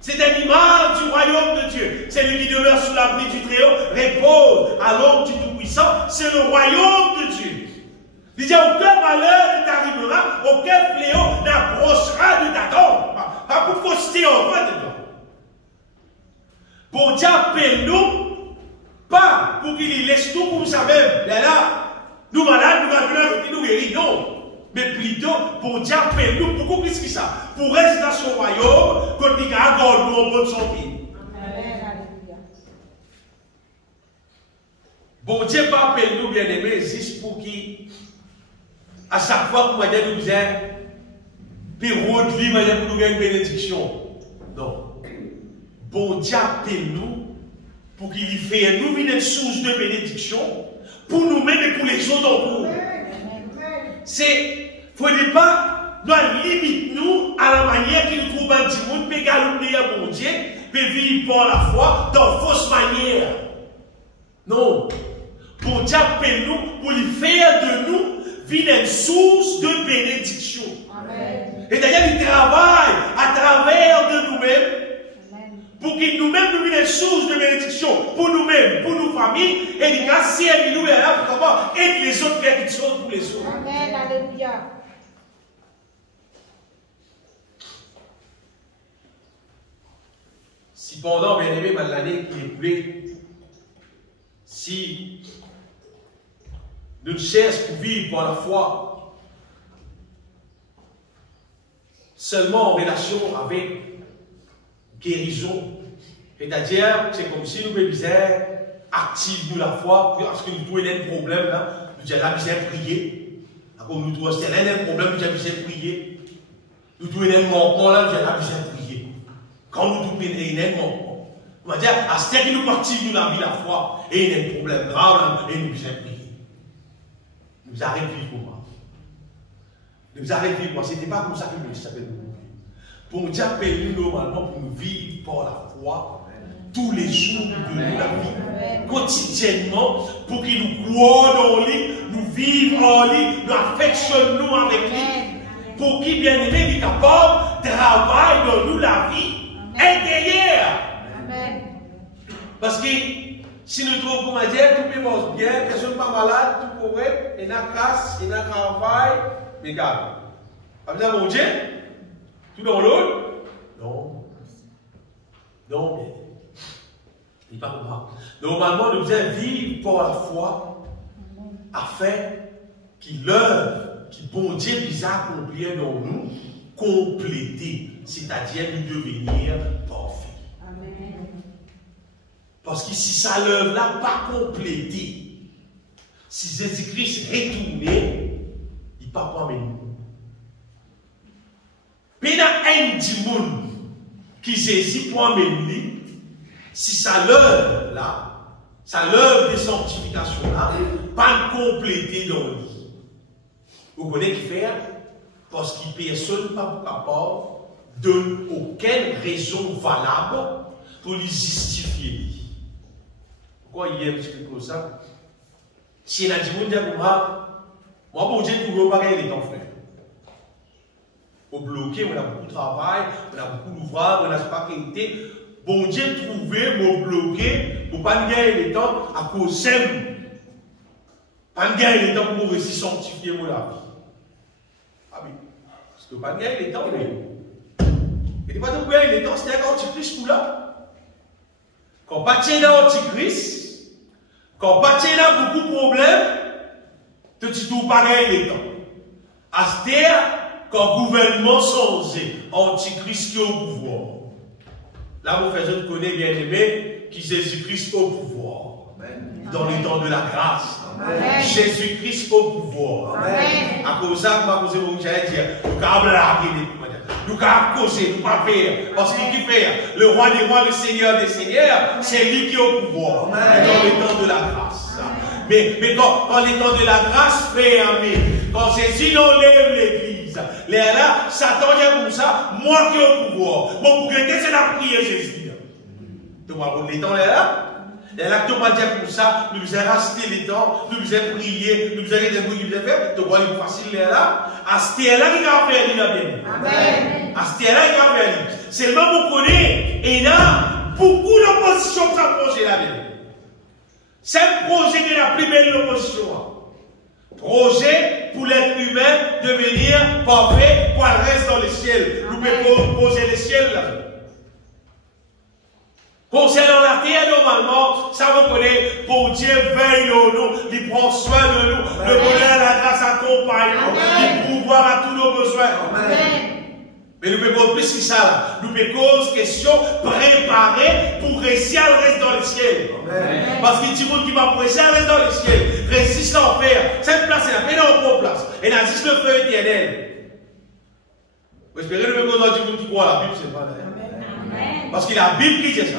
C'est un image du royaume de Dieu. C'est lui qui demeure sous l'abri du Très-Haut, repose à l'ombre du Tout-Puissant. C'est le royaume de Dieu. Il dit, aucun malheur ne t'arrivera, aucun fléau n'approchera de ta tombe. Pas pour coster en vrai de toi. Bon Dieu appelle-nous, pas pour qu'il laisse tout comme ça même. Là, nous malades, nous avons qui nous guérit. non. Mais plutôt, pour Dieu appelle nous, beaucoup plus que ça. Pour rester dans son royaume, quand il a nous en bonne santé. Bon Dieu pas appelle nous, bien aimés, juste pour qui, à chaque fois que nous disons, période de vie, pour nous gagner une bénédiction. Non. Bon Dieu appelle nous, pour qu'il y fasse nous une source de bénédiction, pour nous-mêmes et pour les autres en nous. C'est. Il ne faut pas nous limiter nous à la manière qu'il trouve un petit monde, peut galoper à bon Dieu, peut vivre par la foi dans fausse manière. Non. Bon Dieu appelle nous pour lui faire de nous une source de bénédiction. Amen. Et d'ailleurs, il travaille à travers de nous-mêmes pour qu'il nous-mêmes nous une source de bénédiction pour nous-mêmes, pour nos familles, et il a servi nous et là pour pouvoir aider les autres faire quelque chose pour les autres. Amen. Alléluia. Si pendant, bien aimé, l'année qui est écoulée, si nous cherchons pour vivre par la foi, seulement en relation avec guérison, c'est-à-dire, c'est comme si nous disions, active-nous la foi, parce que nous trouvons un problème, là, nous disons, là, nous prier. Comme nous trouvons, c'est un problème, nous disons, prier. Nous trouvons un manquement, là, nous disons, là, nous prier. Quand nous trouvons un manquement, on va dire, à ce que nous partions de la vie, la foi, et il y a un problème grave, et nous disons, prier. Nous arrêtons de vivre moi. Nous arrêtons de vivre moi. Ce n'était pas comme ça que nous s'appelle nous. Pour nous appeler normalement pour nous vivre par la foi tous les jours de la vie, quotidiennement, pour qu'il nous croie dans lui, nous vivons en lui, nous affectionnons avec lui, pour qu'il bien aimé, il est capable de travailler dans nous la vie intérieure. Parce que si nous trouvons, comment dire, tout le monde bien, personne n'est pas malade, tout correct, il y a casse, il y a travail, mais regarde, pas besoin de mon Dieu, tout dans l'autre? Non. Non, mais il n'est pas comme ça. Normalement, nous devons vivre par la foi afin qu'il l'œuvre, qui bon Dieu puisse accomplir dans nous, compléter, c'est-à-dire nous devenir parfaits. Amen. Parce que si ça l'œuvre là pas complété, si Jésus-Christ retourné, il ne peut pas amener nous. Mais il y a un petit monde qui Jésus pour amener, si ça l'œuvre là, ça l'œuvre de sanctification là, pas complété dans lui. Vous connaissez qui faire? Parce que personne n'est pas capable de aucune raison valable pour les justifier. Pourquoi il y a expliqué ça? Si il y a des gens qui moi, pour Dieu, nous ne pas gagner les temps, frère. Au bloqué, on a beaucoup de travail, on a beaucoup d'ouvrages, on a pas qualité. Bon Dieu trouvé, mon bloqué, pour ne pas gagner les temps à cause de pas gagner les temps pour réussir sanctifier mon la vie. Ah oui. Parce que pas gagner les temps, mais. Et pas de gagner les temps, c'est un antichrist pour là. Quand pas tient dans l'antichrist, quand pas tient dans beaucoup de problèmes, tu ne pas gagner les temps. Astère, quand le gouvernement changé, antichrist qui est au pouvoir. Là, vous faites connaître bien aimé qui Jésus-Christ au pouvoir. Amen. Dans les temps de la grâce. Jésus-Christ au pouvoir. Amen. À cause de ça, j'allais dire, nous avons blagué, nous avons causé, nous avons fait. Parce qu'il qui fait, le roi des rois, le seigneur des seigneurs, c'est lui qui est au pouvoir. Amen. Dans les temps de la grâce. Mais quand les temps de la grâce fait quand Jésus enlève l'église, là, Satan dit comme ça, moi qui ai au pouvoir. Mon pouvoir, c'est la prière Jésus. Tu vois, les temps là, tu vas dire comme ça, nous devons racheter les temps, nous devons prier, nous devons faire des choses faire. Tu vois, il est facile là. À ce là qui va faire, il va bien. Amen. À ce là qui va faire. Seulement, vous connaissez, et il y a beaucoup d'opposition pour s'approcher là-dedans. C'est un projet de la plus belle opposition. Projet pour l'être humain devenir parfait pour le reste dans le ciel. Nous pouvons poser le ciel là. Concernant la terre, normalement, ça reconnaît, pour Dieu veille de nous, il prend soin de nous, le bonheur, la grâce accompagne nous, il pourvoit à tous nos besoins. Amen. Mais nous pouvons plus que ça, nous pouvons question préparer pour réussir le reste dans le ciel. Amen. Parce qu'il dit qui va réussir le reste dans le ciel, résiste l'enfer, cette place est la peine en bonne place, et n'a juste le feu éternel. Vous espérez le même chose qui croit à la Bible, c'est pas là. Amen. Parce que la Bible qui dit ça.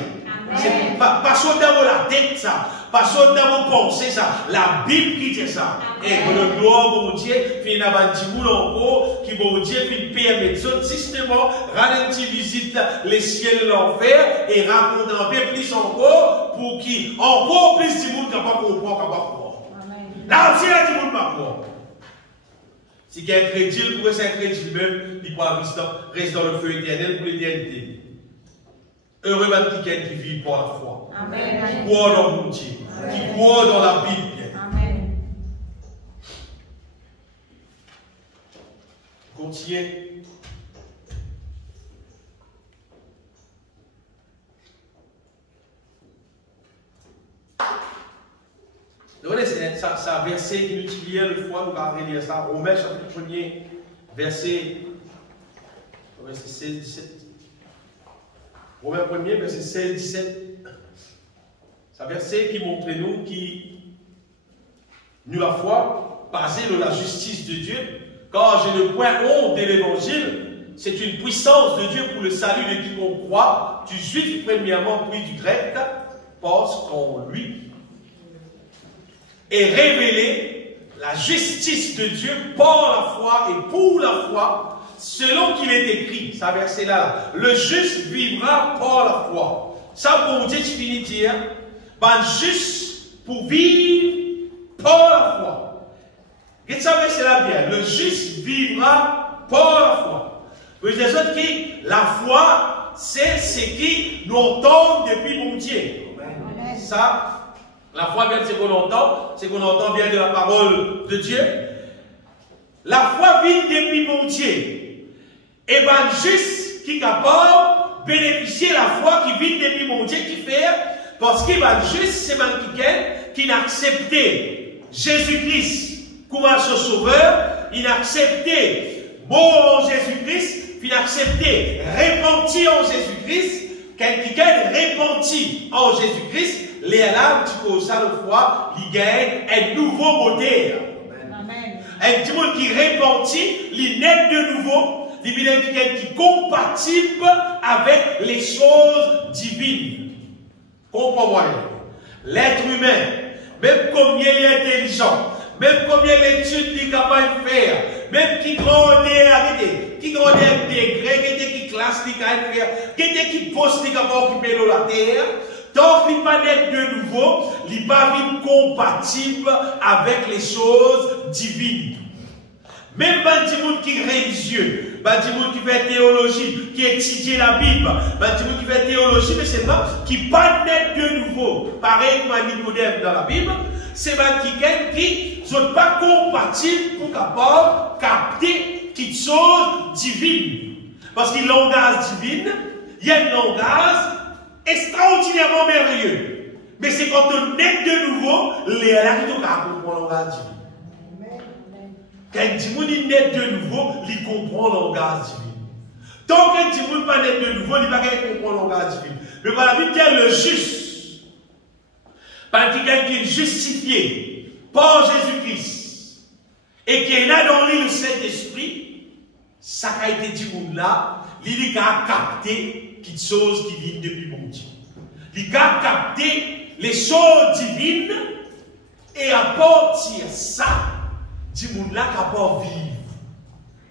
C'est pas sauter dans la tête ça, pas sauter dans vos pensées ça, la Bible qui dit ça. Et le gloire bon Dieu, puis il y a un petit bout encore qui bon Dieu puis permet justement ralentir visite les ciels de l'enfer et raconter un peu plus encore pour qui encore plus de monde capable de comprendre, capable de croire. Là aussi il y a du monde pas croire. Si il y a un crédit, pour être un crédit même, il peut rester dans le feu éternel pour l'éternité. Heureux qui vit par la foi, qui croit dans mon Dieu, qui croit dans la Bible. Amen. Continuez. C'est un verset qui nous utilise le fois, nous allons relire ça. Romains chapitre 1er, verset 16-17. Romains 1er, verset 16-17. C'est un verset qui montre nous qui nous la foi, basée sur la justice de Dieu, car je ne point honte de l'évangile, c'est une puissance de Dieu pour le salut de quiconque croit, du juif premièrement, puis du grec, parce qu'en lui est révélée la justice de Dieu par la foi et pour la foi, selon qu'il est écrit, ça verset là, le juste vivra par la foi. Ça pour Dieu, tu finis de dire, ben juste pour vivre par la foi. Et ça verset là bien, le juste vivra par la foi. Vous les autres qui, la foi, c'est ce qui nous entend depuis mon Dieu. Amen. Ça, la foi vient de ce qu'on entend vient de la parole de Dieu. La foi vient depuis mon Dieu. Et bien, juste qui est capable de bénéficier de la foi qui vient depuis mon Dieu, qui fait, parce qu'il va juste, c'est qui n'a accepté Jésus-Christ comme son sauveur, il a accepté mort en Jésus-Christ, puis il a accepté repenti en Jésus-Christ, quelqu'un repenti en Jésus-Christ, les larmes, tu peux ça le foi, il gagne un nouveau modèle. Amen. Un petit monde qui repentit, il naît de nouveau. Il est quelqu'un qui est compatible avec les choses divines. Comprends-moi. L'être humain, même combien il est intelligent, même combien l'étude il est capable de faire, même qui grandit avec des degrés, qui classe il est capable de faire, qui poste il est capable d'occuper la terre, tant qu'il n'est pas net de nouveau, il n'est pas compatible avec les choses divines. Même des gens qui sont religieux, des gens qui font théologie, qui étudient la Bible, des gens qui font théologie, mais c'est pas qui pas net de nouveau. Pareil comme Nicodème dans la Bible, c'est quelqu'un qui ne sont pas compatibles pour capable capter quelque chose divine. Parce qu'il y a un langage divin, il y a un langage extraordinairement merveilleux. Mais c'est quand on est de nouveau, les là qui comprennent le langage divin. Quand Dimouni naît de nouveau, il comprend le langage divin. Tant que Dimouni pas naît de nouveau, il ne va pas comprendre le langage divin. Mais quand la Bible dit le juste, parce qu'il est justifié par Jésus-Christ et qu'il a dans lui le Saint-Esprit, ça a été dit là, il a capté quelque chose qui vient depuis mon Dieu. Il a capté les choses divines et à partir de ça, du monde là capable de vivre.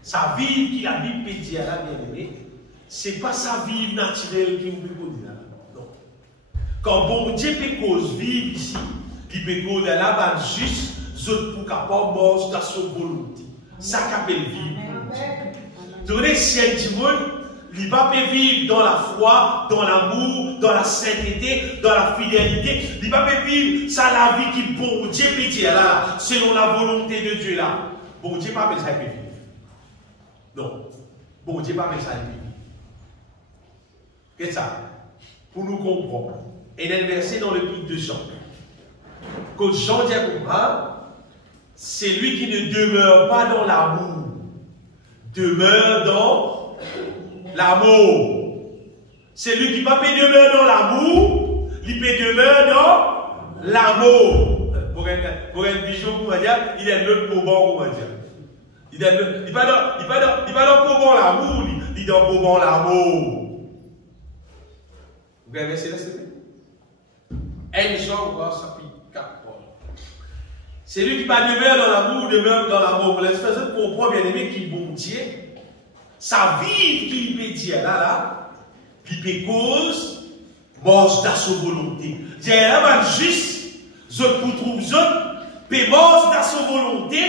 Sa vie qui la Bible peut dire là, bien aimé, ce n'est pas sa vie naturelle qui nous peut dire là. Non. Quand bon Dieu peut cause vivre ici, il peut cause là, juste, autres pour capable mort dans sa volonté. Ça qu'appelle vivre. Donc, si un petit monde, il va pas vivre dans la foi, dans l'amour, dans la sainteté, dans la fidélité. Il va pas vivre ça la vie qui bon Dieu peut dire là, selon la volonté de Dieu là. Bon Dieu pas besoin de vivre. Non. Bon Dieu pas besoin de vivre. Qu'est-ce que ça? pour nous comprendre. Et dans le verset dans l'épître de Jean. Quand Jean dit à Cobra, c'est lui qui ne demeure pas dans l'amour, demeure dans l'amour. C'est lui qui ne peut pas demeurer dans l'amour, il peut demeurer dans l'amour. Pour un bijou, on va dire, il est l'autre pour bon, on va dire. Il n'est pas dans pour bon l'amour, il est dans pour bon l'amour. Vous avez verset là, c'est vrai? 1 Jean, chapitre 4. C'est lui qui va demeurer dans l'amour, demeure dans l'amour. Vous laissez comprendre, bien aimé, qui bon Dieu. Sa vie qu'il peut dire là, qui peut cause, mort dans sa volonté. C'est là, juste, je vous trouve, je peux mort dans sa volonté,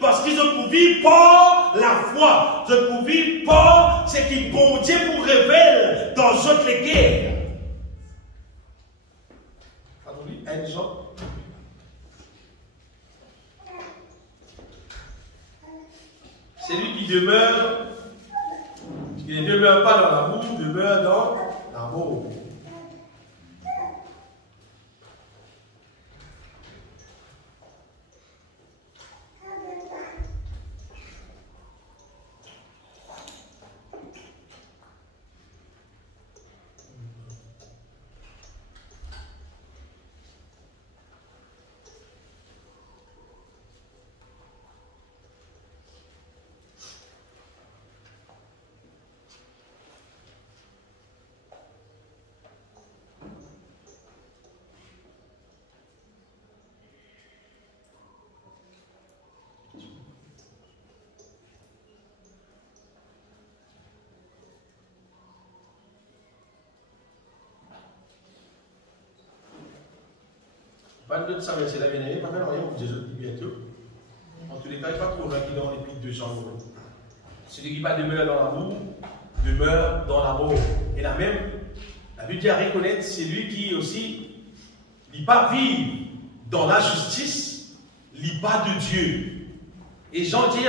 parce qu'ils ont pour vivre par la foi. Je pour vivre par ce qui bon Dieu vous révèle dans votre guerre. Un Jean. C'est lui qui demeure, qui ne demeure pas dans l'amour, demeure dans l'amour. Pas de ça, c'est la bien-aimée, pas faire rien pour Jésus bientôt. En tous les cas, il n'y a pas trop qui dans l'épître de Jean. Celui qui va demeurer dans l'amour, demeure dans l'amour. Et là même, la Bible dit à reconnaître, c'est lui qui aussi, il pas vivre dans la justice, il pas de Dieu. Et Jean dit,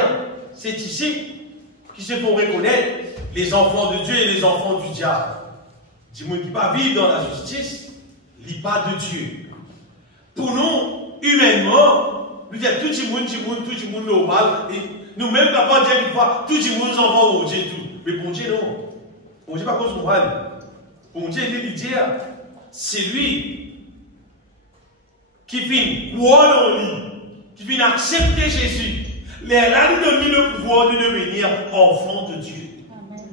c'est ici qui se font reconnaître les enfants de Dieu et les enfants du diable. Dis-moi qui pas vivre dans la justice, il pas de Dieu. Pour nous, humainement, nous disons tout le monde normal, et nous-mêmes, capables de dire une fois, tout le monde enfants au Dieu tout. Mais pour Dieu, non. Pour Dieu, pas cause morale. Pour Dieu, il dit, c'est lui qui vient croire en lui, qui vient accepter Jésus. Là, nous donne le pouvoir de devenir enfant de Dieu. Amen.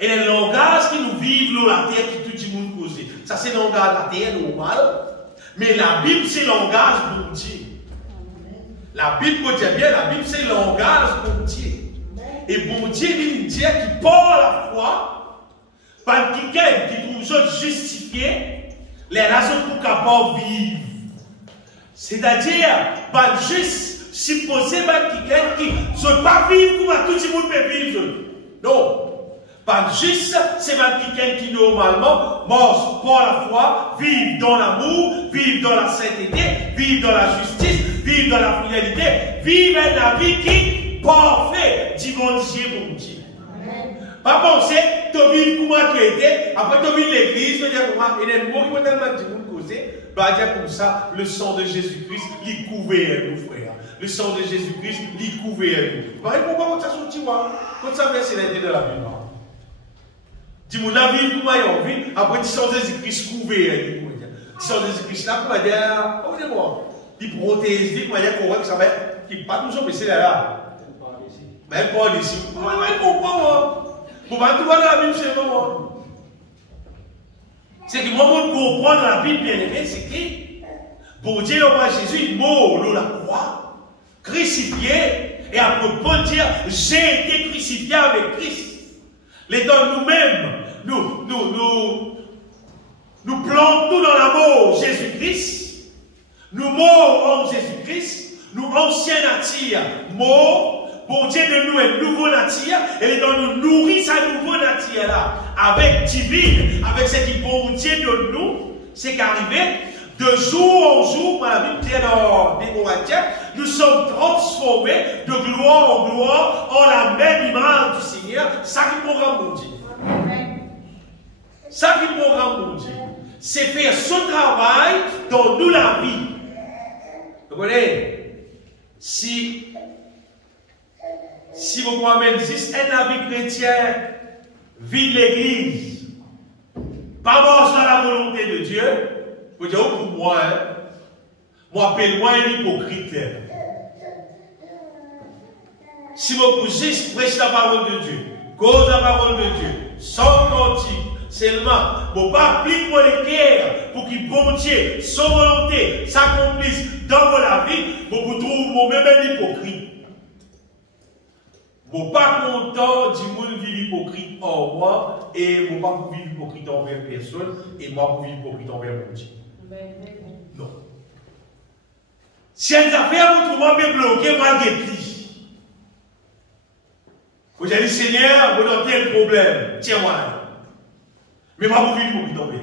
Et le langage qui nous vivent sur la terre, qui tout le monde cause. Ça, c'est le langage de la terre normal. Mais la Bible, c'est le langage pour Dieu. La Bible, pour dire bien, la Bible, c'est le langage pour Dieu. Et pour Dieu, il dit qui par la foi, par quelqu'un qui trouve ça justifié, les raisons pour capable vivre. C'est-à-dire, pas juste supposer quelqu'un qui ne veut pas vivre comme tout le monde peut vivre. Non. Pas juste, c'est même quelqu'un qui normalement marche par la foi, vit dans l'amour, vit dans la sainteté, vit dans la justice, vit dans la fidélité, vit la vie qui est parfaite, divin Dieu mon Dieu. Pas penser, tu vis comment tu étais, après tu vis l'église, tu dis comment, et les mots qui vont tellement dire causer, bah dire comme ça, le sang de Jésus-Christ, il couvert nous frères. Le sang de Jésus-Christ, il couvert nous. Pareil, pourquoi quand ça sortit, quand ça vient, c'est l'idée de la Bible. Dis-moi, la vie, comment il y a envie, après, tu sens Jésus-Christ couvert. Tu sens Jésus-Christ là, comment dire, oh, dis-moi, il protège, il comment dire, correct, ça va être, qui n'est pas toujours baissé là. Même pas ici. Ouais, comprends, pour pas tout voir dans la Bible, c'est moi. C'est que moi, je comprends dans la Bible, bien aimé, c'est que, pour dire, le roi Jésus, il mort, l'eau la croix, crucifié, et après, pour dire, j'ai été crucifié avec Christ. Les temps nous-mêmes, nous plantons dans l'amour Jésus-Christ, nous morts en Jésus-Christ, nous anciens nature, morts, pour Dieu de nous un nouveau nature, et les temps nous nourrit sa nouveau nature là, avec divine, avec ce qui pour Dieu de nous, c'est qu'arrivé, de jour en jour, la Bible dit dans les Corinthiens, nous sommes transformés de gloire en gloire en la même image du Seigneur. Ça qui programme mon Dieu. Ça qui programme mon Dieu. c'est faire son travail dans nous la vie. Vous comprenez? Si vous m'amènez juste un vie chrétien, vie de l'église, pas marche dans la volonté de Dieu, vous dites, oh, pour moi, hein, moi, appelle-moi un hypocrite. Si vous juste prêchez la parole de Dieu, cause la parole de Dieu, sans cantique, seulement, vous pas appliquer mon cœur pour qu'il bon Dieu, sans volonté, s'accomplisse dans la vie, vous trouvez même un hypocrite. Vous pas content du monde vivre hypocrite en moi, et vous pas vivre hypocrite envers personne, et moi pour vivre hypocrite envers mon Dieu. Non. Si elles affaires, vous trouvez bien bloqué, malgré tout. Vous avez dit, Seigneur, vous avez tel problème, tiens-moi. Mais moi, vous vivez hypocrite envers.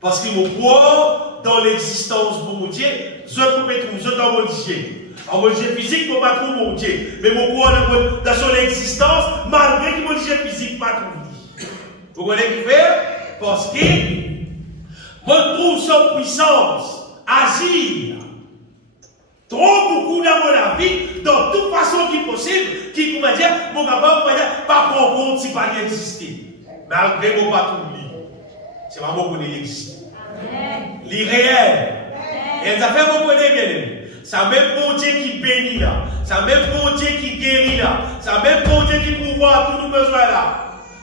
Parce que mon croit dans l'existence de mon Dieu, je peux me trouver dans mon Dieu. En mon Dieu physique, je ne peux pas trouver mon Dieu. Mais mon croit dans son existence, malgré que mon Dieu physique ne peut pas trouver. Vous connaissez ce qu'il fait? Parce que je trouve son puissance agir trop beaucoup dans mon vie, dans toute façon qui est possible, qui pourrait dire, mon capable, pas prendre compte si pas exister. Malgré mon pas trouver. C'est vraiment qu'on existe. L'irréel. Et ça fait vous connaître bien aimé. C'est même bon Dieu qui bénit là. C'est même bon Dieu qui guérit là. C'est même bon Dieu qui pourvoit tous nos besoins là.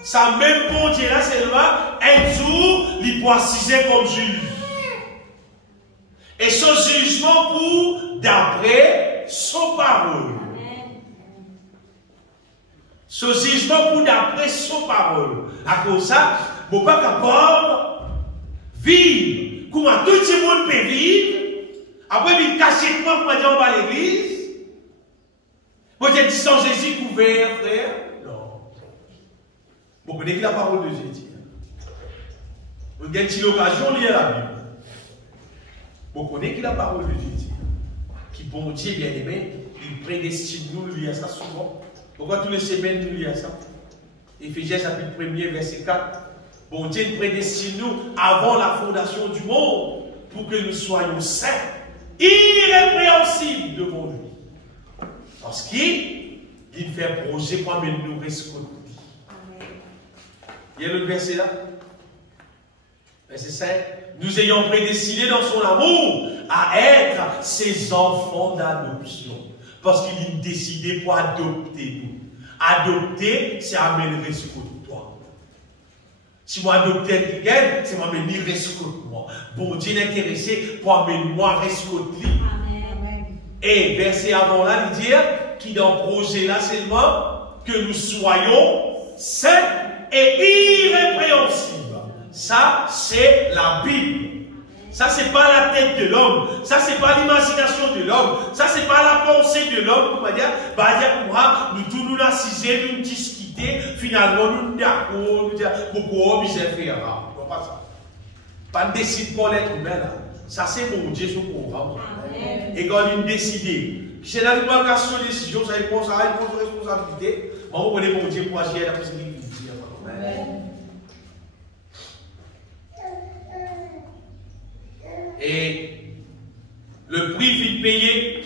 C'est même bon Dieu là, c'est un jour, il pourra siser comme juge. Et son jugement pour d'après son parole. Son jugement pour d'après son parole. À cause de ça, vous n'êtes pas capable de vivre comment tout le monde peut vivre. Après, il cache moi pour dire on va à l'église. Vous êtes sans Jésus couvert, frère. Non. Vous connaissez la parole de Jésus. Vous avez une occasion liée à la Bible. Vous connaissez la parole de Jésus. Qui, bon Dieu, bien aimé, il prédestine nous liés à ça souvent. Pourquoi toutes les semaines nous liés à ça? Éphésiens chapitre 1er, verset 4. Bon Dieu prédestine nous avant la fondation du monde pour que nous soyons saints, irrépréhensibles devant lui. Parce qu'il fait projet pour amener nous rescouter. Il y a le verset là. Verset 5. Nous ayons prédestiné dans son amour à être ses enfants d'adoption. Parce qu'il a décidé pour adopter nous. Adopter, c'est amener rescouter. Si moi adopter quelqu'un, c'est m'amener rescouter-moi. Bon Dieu est intéressé pour amener moi rescouter. Et verset avant là, il dit qu'il dans le projet là seulement que nous soyons saints et irrépréhensibles. Ça, c'est la Bible. Ça, c'est pas la tête de l'homme. Ça, c'est pas l'imagination de l'homme. Ça, c'est pas la pensée de l'homme. On va dire, nous tous nous assisons, nous discuter, finalement, nous d'accord, nous dire, pourquoi on faire ça? Pas ça. Pas de décide pour l'être humain là. Ça, c'est mon Dieu, son programme. Et quand il décide, c'est dans l'évaluation de décision, ça répond à une responsabilité. On connaît mon Dieu pour agir à la possibilité. Et le prix vite payé,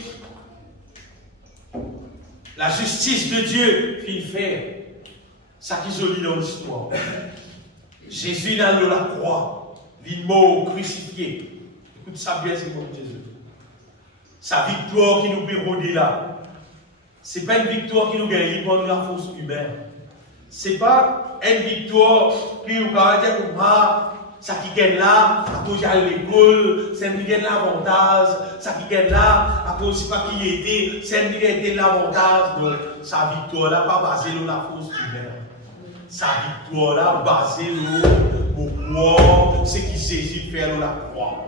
la justice de Dieu fit faire. Ça qui est joli dans l'histoire. Jésus dans la croix, il est mort crucifié. Écoute ça bien, c'est comme Jésus. Sa victoire qui nous pérodit là, ce n'est pas une victoire qui nous gagne par la force humaine. Ce n'est pas une victoire qui nous gagne comme ça qui gagne là, à cause de l'école, c'est qui gagne l'avantage, ça qui gagne là, à cause de pas qui aidé, c'est qui gagne l'avantage. Donc, sa victoire là, pas basée sur la force humaine. Sa victoire là, basée sur quoi, ce qui saisit faire la croix.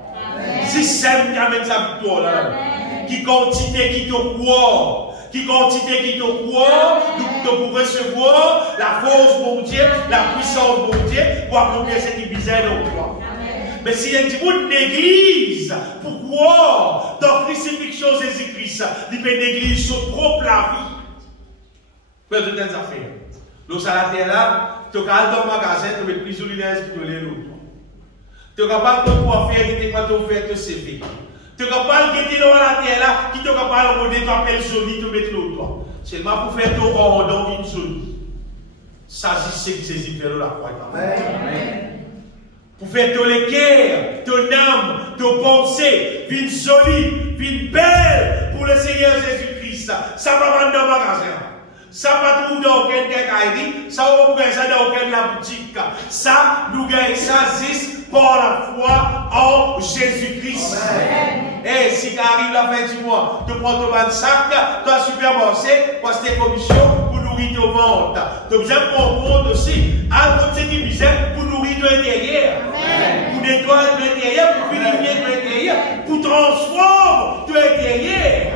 C'est ça qui amène sa victoire là. Qui quantité qui te croit, qui quantité qui te croit, nous pouvons recevoir la force de Dieu, la puissance de Dieu pour accomplir ce qui bizarre dans toi. Mais s'il y a une église, pourquoi dans crucifixion Jésus-Christ, il peut négliger son propre la vie? Faites des affaires. Donc, ça la terre là, tu as dans le magasin, tu mets plus de lunettes pour les l'autre. Tu es capable de pouvoir faire qui quand tu fais ton CV. Tu es capable de mettre dans la terre là, qui te capable de remonter ton appel joli, te mettre l'autre toi. Seulement pour faire ton ordre une joli. Ça, c'est ce que Jésus fait la croix. Amen. Pour faire ton cœur, ton âme, ton pensée, une jolie, une belle pour le Seigneur Jésus-Christ. Ça va vendre dans le magasin. Ça va trouver dans aucun quincaillerie. Ça va pas ça dans aucune la boutique. Ça, nous gagnons ça juste par la foi en Jésus-Christ. Et si tu arrives la fin du mois, tu prends ton sac, tu as supermarché, parce que tes commissions pour nourrir ton ventre. Tu as besoin de prendre compte aussi, à côté qui misère pour nourrir ton intérieur. Pour nettoyer ton intérieur, pour purifier ton intérieur, pour transformer ton intérieur.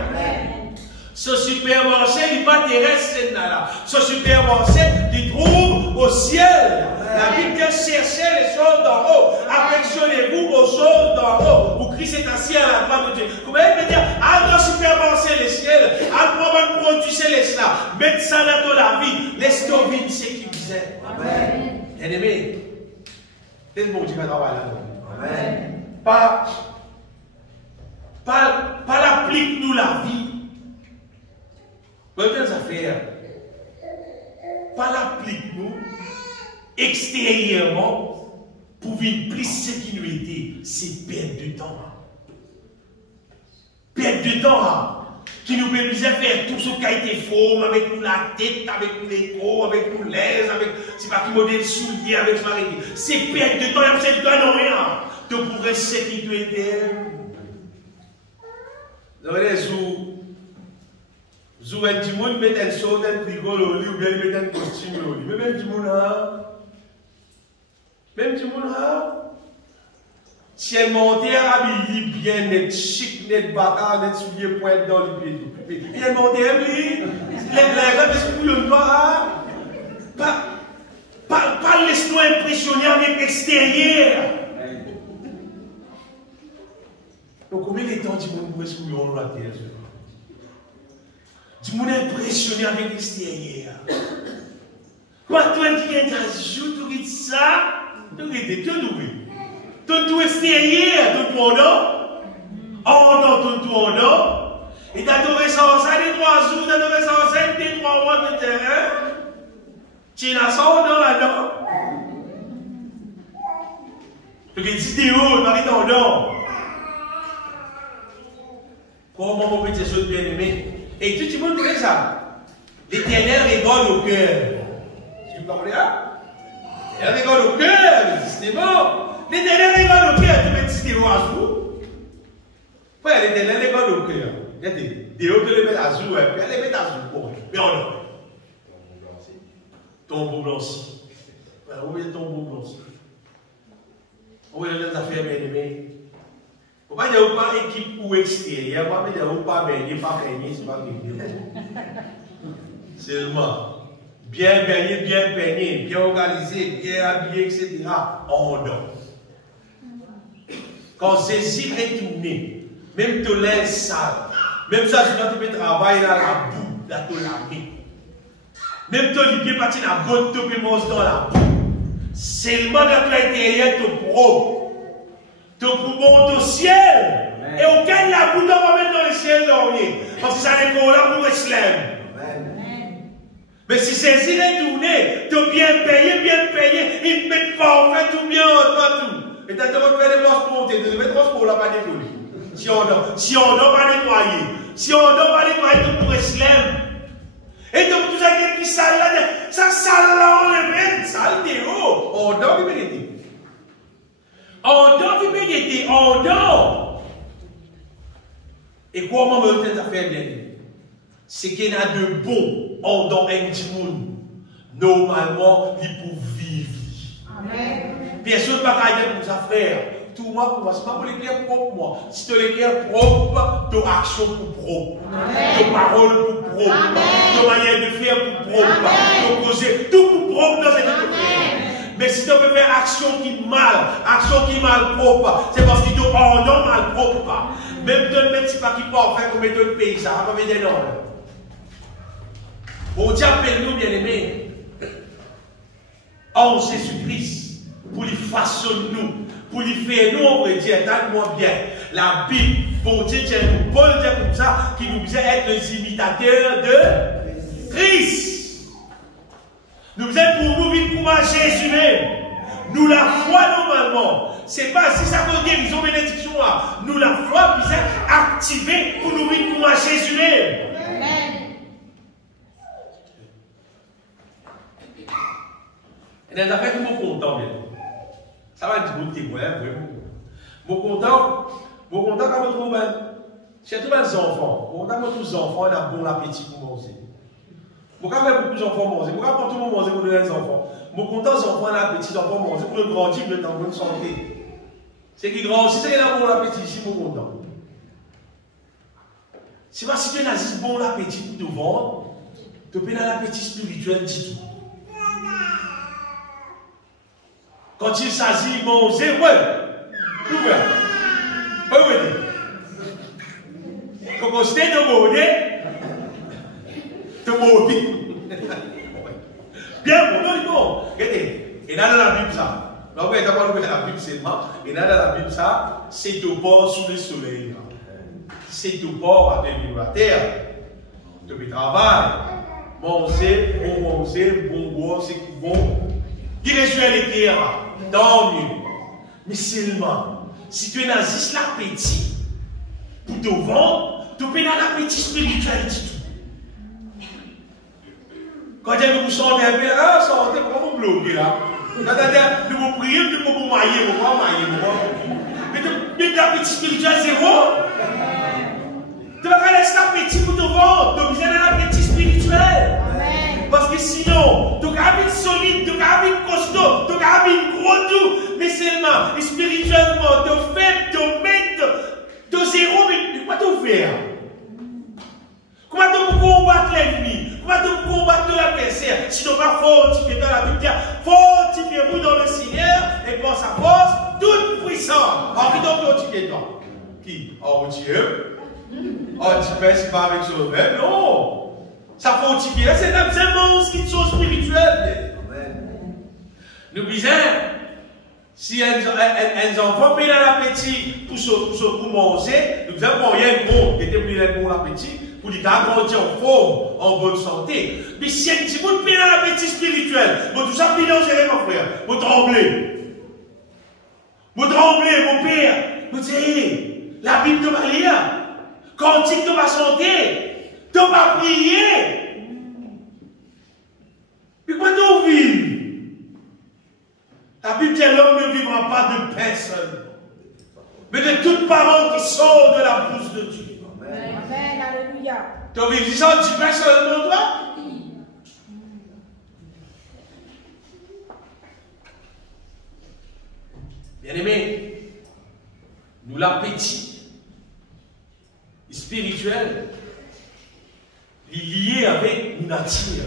Ce supermarché, il n'est pas terrestre, là. Ce supermarché, il trouve au ciel. La Bible dit cherchez les choses d'en haut. Affectionnez-vous aux choses d'en haut. Pour Christ est assis à la droite de Dieu. Comment il peut dire, à dans supermarché les ciels, à prendre un produit céleste là, mettre ça dans la vie, laisse-toi vivre ce qui vous est. Amen. Bien-aimé, c'est le bon Dieu qui travaille là. Amen. Pas l'applique-nous la vie. Bonnes affaires. Pas l'applique-nous extérieurement pour vivre plus ce qui nous était. C'est perdre de temps. Perdre de temps. Qui nous permet de faire tout ce qui a été faux, avec nous la tête, avec nous l'écho, avec nous l'aise, avec c'est pas qui modèle soulier, avec ce mari. C'est perdre de temps, c'est de temps, non rien. Tu pourrais ce qui te était. Vous avez des jours. Zou un petit monde met un saut, un frigo au lit, ou bien il met un costume au lit. Mais même petit monde si elle montait habillé bien, net chic, net bâtard, net soulier pointe dans le pied. Et elle montait habillé, les gars de ce couillon pas laisse-nous impressionner avec l'extérieur. Donc combien de temps du monde pour ce couillon la terre? Du monde impressionné avec l'extérieur. Pas toi qui viens d'ajouter, tu dis ça, tu dis que nous. Tout extérieur, tout pendant. Oh non, tout en non. Et tu as trouvé ça, des 3 jours, tu as trouvé ça, 5, des 3 mois de terrain. Tu as ça là-dedans. Tu dis vidéo, tu as dit non. Comment on peut te dire bien aimé? Et tout le monde fait ça. L'Éternel rigole au cœur. Tu comprends là? L'Éternel rigole au cœur, c'est bon. L'Éternel rigole au cœur, tu mets petit déo à jour. Ouais, l'Éternel rigole au cœur. Regardez, déo que le met à jour, puis elle le met à jour. Mais on a. Tombeau blanchi. On va dire tombeau blanchi. On va dire des affaires bien aimées. On va dire pas équipe ou extérieur, on va dire pas baigné, c'est pas baigné. Seulement, bien baigné, bien peigné, bien organisé, bien habillé, etc. On dort. Quand Jésus est retourné, même te laisse sale, même ça, tu peux travailler dans la boue, dans ton laver. Même ton pied parti dans la botte, tu peux manger dans la boue. Seulement dans ton intérieur, tu propre. Tu peux monter au ciel. Amen. Et aucun la boue ne va mettre dans le ciel dernier. Parce que ça n'est pas là pour Amen. Mais si Jésus est retourné, tu es bien payé, il te met parfait, tout bien, tout. Et tu as fait des transports, tu as fait des transports là, pas décoller. Si on doit pas nettoyer, tu pourrais et donc, tout ça qui est sale là, ça sale là, on le met, sale dehors. On dort l'humilité. On dort. Et comment me fait ça faire bien? C'est qu'il y a de bons, on dort un petit monde. Normalement, il peut vivre. Amen. Personne ne peut pas dire pour sa frère. Tout moi, pour moi, c'est pas pour les cœurs propres, moi. Si tu as les cœurs propres, ton action pour propre. Ton parole pour propre. Ton manière de faire pour propre. Ton projet, tout pour propre dans cette vie. Mais si tu peux faire action qui mal propre, c'est parce que tu as un mal propre. Même ton petit pas qui parfait comme ton pays, ça va pas venir non. Bon Dieu appelle nous bien aimés en Jésus-Christ pour lui façonner nous pour lui faire nous, on peut dire, tellement bien. La Bible, bon Dieu, Paul dit comme ça, qui nous dit être les imitateurs de Christ. Nous sommes pour nous vivre comme Jésus même. Nous la foi normalement. C'est pas si ça veut guérison, bénédiction. Nous la foi, nous sommes activés pour nous vivre comme Jésus même. Amen. Et dans la fait, nous sommes contents. Ça va être bon témoin, vraiment. Bon content quand on trouve chez tous les enfants. Bon content quand tous les enfants, on a bon appétit pour manger. Bon quand beaucoup d'enfants manger. Bon quand tout le monde manger pour donner les enfants. Bon content les enfants, on a appétit, les enfants manger pour le grandir, pour être en bonne santé. C'est qui grandit, c'est qu'il a bon appétit ici, bon content. C'est pas si tu as un bon appétit pour te vendre, tu peux avoir l'appétit spirituel du tout. Quand il s'agit de manger, ouais. Quand on se dit de manger, bien, bon. Regardez, il y a dans la Bible ça. Donc, il y a dans la Bible seulement. Il y a dans la Bible ça, c'est au bord sous le soleil. C'est au bord avec la terre. Tu peux travailler, manger, bon boire, c'est bon. Diriger les terres, tant mieux. Mais seulement, si tu es dans juste l'appétit, pour te vendre, tu peux dans l'appétit spirituel du tout. Quand tu as chanté un peu, chanter, pourquoi vous bloquez là? Quand tu vous priez, tu peux vous mailler, mais l'appétit spirituel, zéro. Tu vas laisser l'appétit pour te vendre, tu as besoin d'un appétit spirituel. Parce que sinon, tu as une solide, tu as une costaud, tu as une gros tout, mais seulement, spirituellement, tu fais, tu mets, tu zéro, mais comment tu fais? Comment tu peux combattre l'ennemi? Comment tu peux combattre l'adversaire? Si tu n'as pas fortifié dans la Bible, fortifiez-vous dans le Seigneur et par sa force toute puissante. Alors, qui doit fortifier toi? Qui? Oh Dieu? Oh Dieu, c'est pas avec soi-même, non! Ça fortifie, c'est absolument ce qui est une chose spirituelle. Nous disons, si un enfant paye l'appétit pour manger, nous disons qu'on y a un bon, qui était plus bon l'appétit, pour lui grandir en forme, en bonne santé. Mais si un petit bout paye l'appétit spirituel, vous tout ça mélanger, mon frère, vous tremblez. Vous tremblez, mon père. Vous dites, la Bible te va lire, cantique te va chanter. Tu vas prier. Puis quand tu vis, la Bible dit l'homme ne vivra pas de pain seul, mais de toute parole qui sort de la bouche de Dieu. Amen. Amen. Alléluia. Tu vis ça du pain seulement, toi? Bien-aimés, nous l'appétit spirituel lié avec nous nature.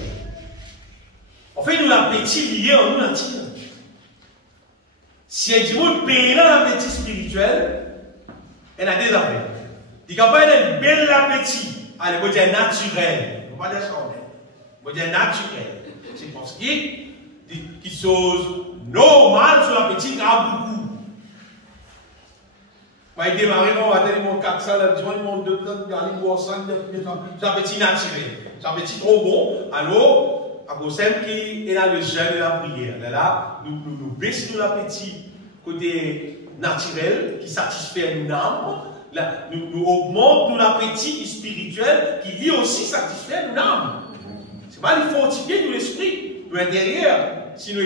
En fait, nous l'appétit lié en nous nature. Si un dimanche paye l'appétit spirituel, il a des affaires. Il n'y a pas un bel appétit. Allez, vous dire naturel. On va dire ça. On va dire naturel. C'est parce qu'il y a des choses normales sur l'appétit qui a beaucoup. On va démarrer, on va donner mon 400, mon 2 tonnes, mon 500, c'est un petit naturel. C'est un petit trop bon. Alors, à cause qui est là le jeûne et la prière. Là, nous baissons l'appétit côté naturel qui satisfait nos âmes. Nous augmentons l'appétit spirituel qui lui aussi satisfait nos âmes. C'est pas il fortifier nous l'esprit, nous intérieur. Si nous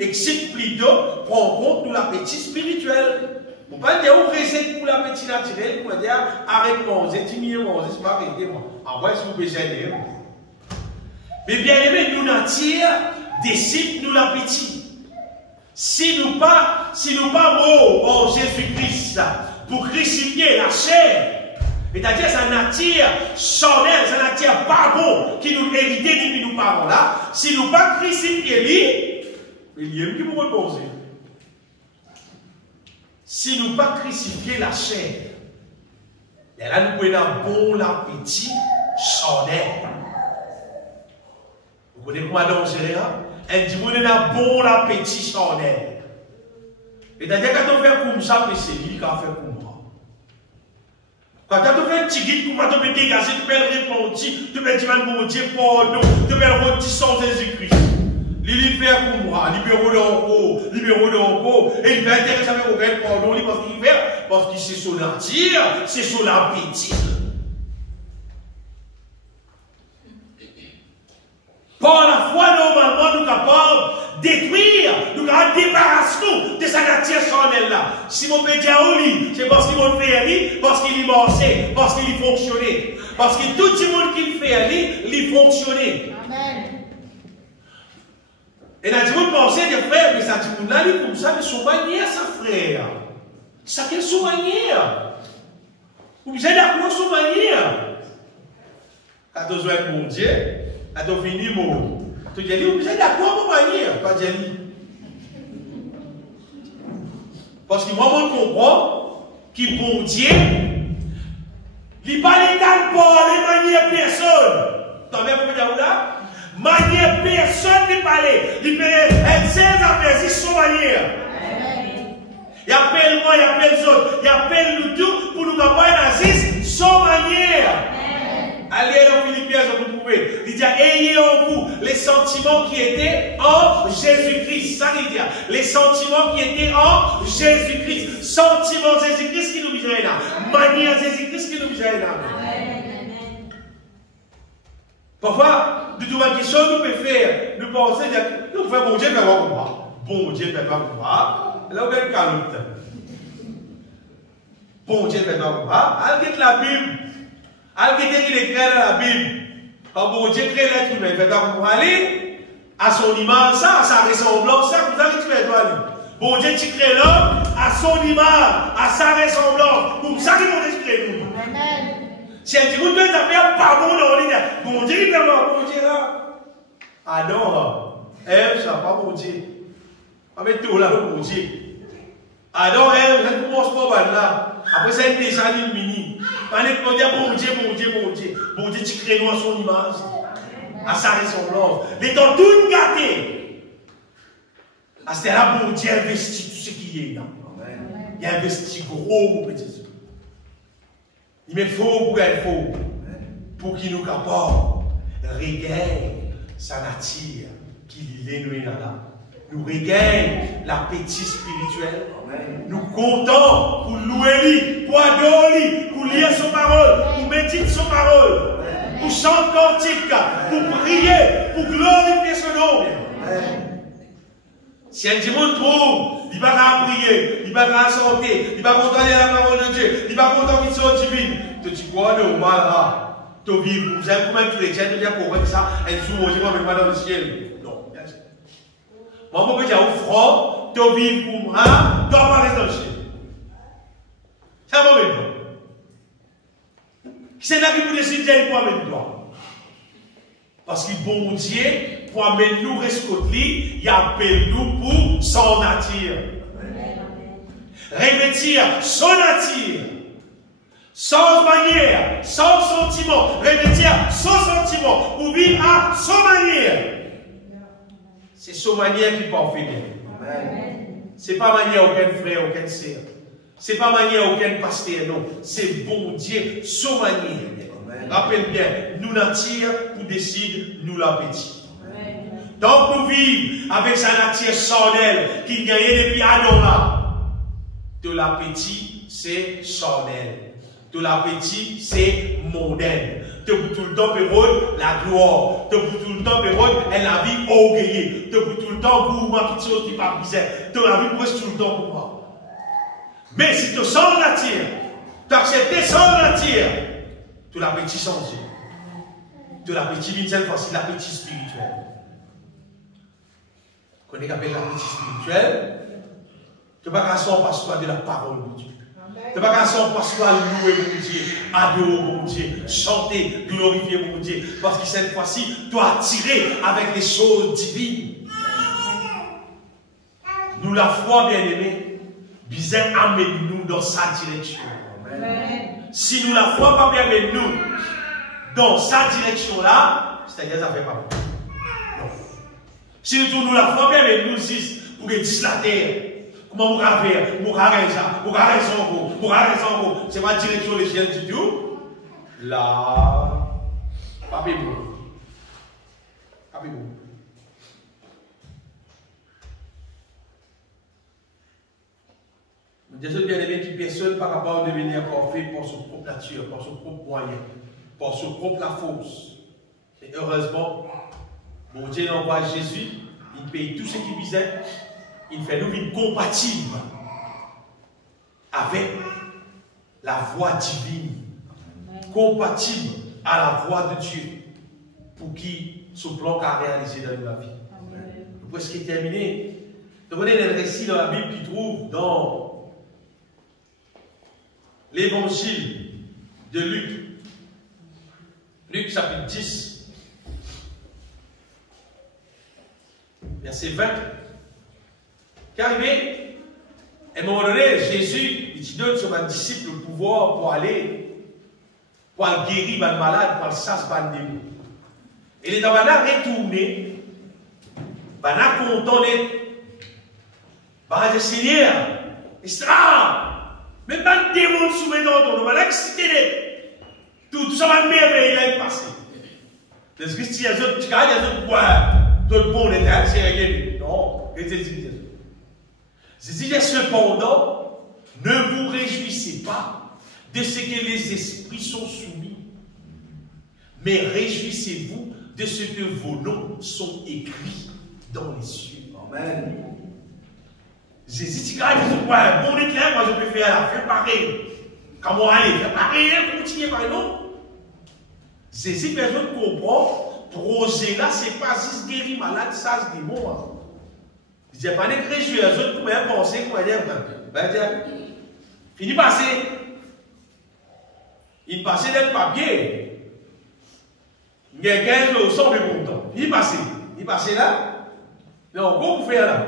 excitons plutôt, prend en compte l'appétit spirituel. Pour ne pas dire on recette pour l'appétit naturel, pour dire arrête de manger, diminuer manger, c'est pas arrêter moi. En vrai, si vous pouvez aider. Mais bien aimé, nous nature décide nous l'appétit. Si nous pas en Jésus-Christ pour crucifier la chair, c'est-à-dire sa nature charnelle, sa nature pas bon, qui nous hérite depuis nous parents là, si nous pas crucifier lui, il y a qui vous reposer. Si nous pas crucifier la chair, et là nous prenons un bon appétit charnel. Vous connaissez comment dangereux? Un dimanche a un bon appétit charnel. Et d'ailleurs, quand on fait comme ça, c'est lui qui a fait comme moi. Quand on fait un petit guide, quand on peut dégager, tu peux répondre, tu peux dire, mon Dieu, pardon, tu peux redire Jésus-Christ. Il fait comme moi, libéraux d'encore, et il va intéresser avec aucun pardon, parce qu'il fait, parce que c'est son nature, c'est son appétit. Par la foi, normalement, nous sommes capables de détruire, nous sommes capables de débarrasser de sa nature charnelle-là. Si mon pédia au lit, c'est parce qu'il m'a fait aller, parce qu'il est marché, parce qu'il est fonctionné. Parce que tout le monde qui fait aller, il fonctionné. Amen. Et là, tu pensez des frères, mais ça, tu peux aller comme ça, mais son manière, ça, frère. Ça, quelle son manière? Vous êtes d'accord, son manière? Quand tu joues mon Dieu, quand tu finis, tu dis, vous êtes d'accord, mon manière? Pas dire. Parce que moi, je comprends que bon Dieu, il n'est pas l'égal pour les manières personne. Tu as bien compris là? Manière personne ne parler. Il peut être ses affaires, c'est son manière. Il appelle moi, il appelle les autres, il appelle nous tous pour nous capables d'agir son manière. Allez dans Philippiens, je vous trouver. Il dit, ayez en vous les sentiments qui étaient en Jésus-Christ. Ça veut dire, les sentiments qui étaient en Jésus-Christ. Sentiments Jésus-Christ qui nous misèrent là. Manière Jésus-Christ qui nous misèrent là. Parfois, de toute question, nous pouvons faire, nous pensons, nous faisons bon Dieu, fait pas pour moi. Bon Dieu, fait pas pour moi. Là, on va le calotte. Bon Dieu, fait pas pour moi. Allez, la Bible. Allez, il écrit dans la Bible. Quand bon Dieu crée l'être humain, fait pas pour moi. Allez, à son image, ça, à sa ressemblance, ça, vous allez tuer toi, lui. Bon Dieu, tu crées l'homme à son image, à sa ressemblance. Pour ça qu'il faut crée nous. Amen. Si elle dit, vous devez faire pardon dans l'île, bon Dieu, il peut avoir bon Dieu là. Adam, Ève, ça n'a pas bon Dieu. On va mettre tout là, bon Dieu. Adam, Ève, ça commence pas là. Après, c'est un dessin animé mini. On va dire, bon Dieu, bon Dieu, bon Dieu. Bon Dieu, tu crées nous à son image, à sa ressemblance. Les temps tout gâtés. À ce là, bon Dieu investit tout ce qui est là. Il a investi gros, mon petit. Il me faut pour qu'il faut, pour qu'il nous capable de regagner sa nature qu'il est nous là. Nous regagnons l'appétit spirituel. Nous comptons pour louer lui, pour adorer lui, pour lire son parole, pour méditer son parole, pour chanter cantique, pour prier, pour glorifier son nom. Si un dimanche trouve, il va pas prier, il va pas chanter, il va contenter la parole de Dieu, il va contenter une chose divine. Tu dis quoi, normal, là? Tu vis, vous avez comme un chrétien, tu dis pour ça, un jour, je ne vais pas dans le ciel. Non, bien sûr. Moi, je peux dire au front, tu vis pour moi, tu vas pas rester dans le ciel. C'est un mauvais plan. C'est là qui vous décide d'aller pour amener toi. Parce que bon Dieu, pour amener nous rescouter, il appelle nous pour son nature. Revêtir son nature. Sans manière, sans sentiment, revêtir son sentiment, ou vivre à son manière. C'est son manière qui peut en faire bien. C'est pas manière aucun frère, aucun sœur. C'est pas manière aucun pasteur, non. C'est bon Dieu, son manière. Rappelle bien, nous nature, nous décide, nous l'appétit. Donc nous vivons avec sa nature charnelle qui gagnait depuis Adam là. De l'appétit, c'est charnel. De l'appétit, c'est mondaine. De tout le temps, période, la gloire. De tout le temps, période, la vie orgueilleuse. De tout le temps, pour moi, toute chose qui pas misère. De la vie presque tout le temps pour moi. Mais si tu sens la nature, tu acceptes sans nature, de l'appétit changé. De l'appétit d'une seule fois, c'est l'appétit spirituel. Qu'on est appelé l'appétit spirituel, tu ne vas pas s'en passer de la parole de Dieu. Tu ne vas pas s'en passer à louer mon Dieu, adorer mon Dieu, chanter, glorifier mon Dieu. Parce que cette fois-ci, tu as attiré avec les choses divines. Nous, la foi, bien-aimée, bien amène-nous dans sa direction. Amen. Si nous, la foi, pas bien amène-nous dans sa direction-là, c'est-à-dire ça ne fait pas bon. Non. Si nous, la foi, bien amène-nous pour que dise la terre. Comment vous allez faire? Vous allez ça, vous allez ça, vous allez ça. C'est ma direction les chiens du tout. Là, pas bien. Pas bien. Désolé bien aimé qui personne par rapport à devenir parfait par son propre nature, par son propre moyen, par son propre la force. Et heureusement, mon Dieu envoie Jésus, il paye tout ce qui visait, il fait nous vivre compatibles avec la voix divine, compatible à la voix de Dieu, pour qui ce plan qu'a réalisé dans la vie. Nous presque terminé. Vous voyez le récit dans la Bible qui trouve dans l'évangile de Luc. Luc chapitre 10, verset 20. Qu'arrivé, à un moment donné, Jésus, il donne sur un disciple le pouvoir pour aller guérir les malades, pour le sas les démons. Et les gens retournés, ils sont contents d'être. Ils disent, Seigneur, mais pas de démons sous mes dents, on va l'exciter. Tout ça va merveiller passé. Parce que si il y a d'autres petits cas, il y a d'autres bois, d'autres bons d'état, c'est rien. Non, c'est dit, cependant, ne vous réjouissez pas de ce que les esprits sont soumis, mais réjouissez-vous de ce que vos noms sont écrits dans les cieux. Amen. Jésus dit, bon éclair, moi je peux faire pareil. Comment aller? Faire pareil, continuer par non. Jésus, personne comprend, projet là, c'est pas juste guérir malade, ça c'est des mots. Il dit, pas de réjouir, les autres pouvaient penser, qu'on va dire, fini passer. Il passait d'un papier. Il y a 15 jours, sans de content. Il passait là. Non, comment vous faire là?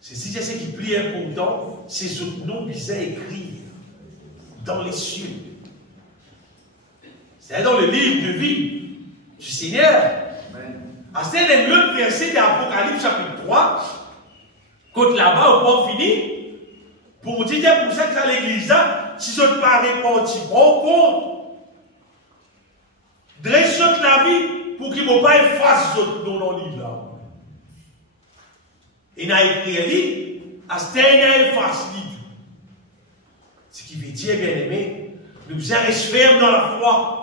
C'est si ce qui plie important, c'est ce nom bizarre écrit dans les cieux. C'est dans le livre de vie du Seigneur. À ce le verset d'Apocalypse chapitre 3, quand là-bas, au point fini, pour dire pour ça que à l'église, si je ne pas réparti, prends compte, dresse la vie pour qu'il ne pas effacer dans le livre là. Il a écrit, à ce qu'il efface livre. Ce qui veut dire, bien aimé, nous restons fermes dans la foi.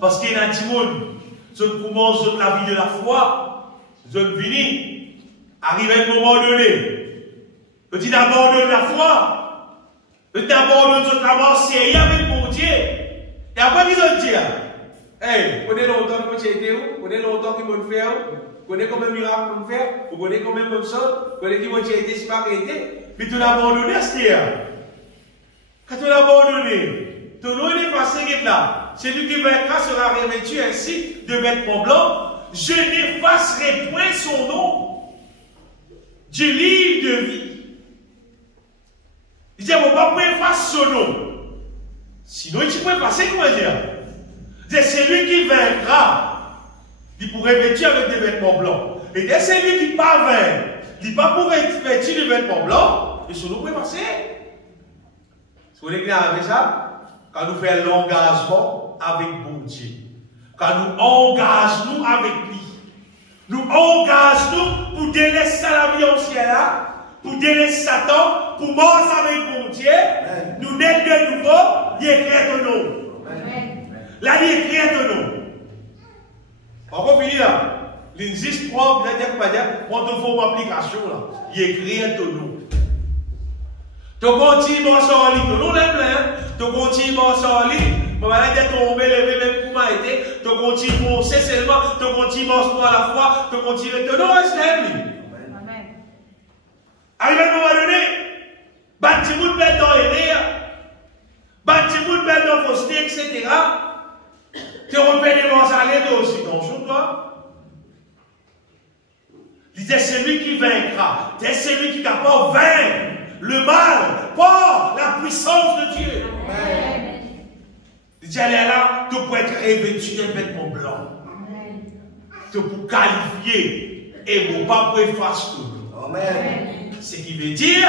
Parce qu'il y a des gens, je commence la vie de la foi, je finis, arrive à un moment donné, petit abandonne la foi, petit abandonne toute avancée avec mon Dieu, et après ils ont dit, hey, vous connaissez longtemps que vous avez été où, vous connaissez longtemps que vous avez fait où, vous connaissez combien de miracles vous faire, vous connaissez combien de bonnes choses, vous connaissez qui vous avez été si pas arrêté, puis tu l'as abandonné, c'est quand tu l'as abandonné, ton nom est passé là. Celui qui vaincra sera revêtu ainsi de vêtements blancs. Je n'effacerai point son nom du livre de vie. Il dit, on ne va pas effacer son nom. Sinon, il peut passer, comment dire? C'est celui qui vaincra. Il pourrait vêtir avec des vêtements blancs. Et c'est celui qui ne pas vaincre. Il ne pas pour vêtir de vêtements blancs. Et son nom peut passer. Si vous voulez clair avec ça? Quand nous faisons l'engagement avec bon Dieu, quand nous engageons avec lui, nous engageons pour délaisser la vie ancienne, pour délaisser Satan, pour mourir avec bon Dieu, nous naître de nouveau, il écrit ton nom. Là, il écrit ton nom. On va finir là. L'insiste propre, il a dit, prends ton forme application là, il écrit ton nom. Tu continues à sortir, tu nous l'aimes, tu continues à sortir, tu vas tomber, lever même pour m'aider, tu continues à foncer seulement, tu continues à se à la foi, tu continues à te donner. Amen. Arrivé à un moment donné, bâtiment de bête dans les rires, bâtiment de bête dans vos stés, etc. Tu repères des mensalaires aussi dans le toi. Il disait, c'est lui qui vaincra, c'est celui qui est capable de vaincre le mal par la puissance de Dieu. Amen. Il dit, allez là, tu peux être revêtu d'un vêtement blanc. Tu peux qualifier et mon pas préface tout. Amen. Ce qui veut dire,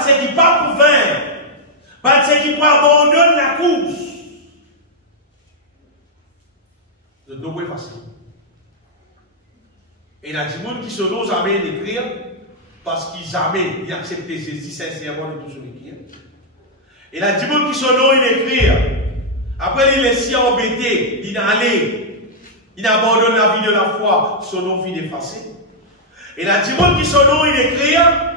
c'est qui pas pour vaincre, c'est qui pour abandonner la course. De deux points faciles. Et il y a des gens qui se n'osent jamais d'écrire parce qu'ils jamais ils acceptent Jésus sincèrement de tout ce qui est. Et il y a des gens qui se n'osent d'écrire. Après, il est si embêté, il n'a allé, il abandonne la vie de la foi, son nom finit effacé. Et il y a des gens qui se n'osent d'écrire,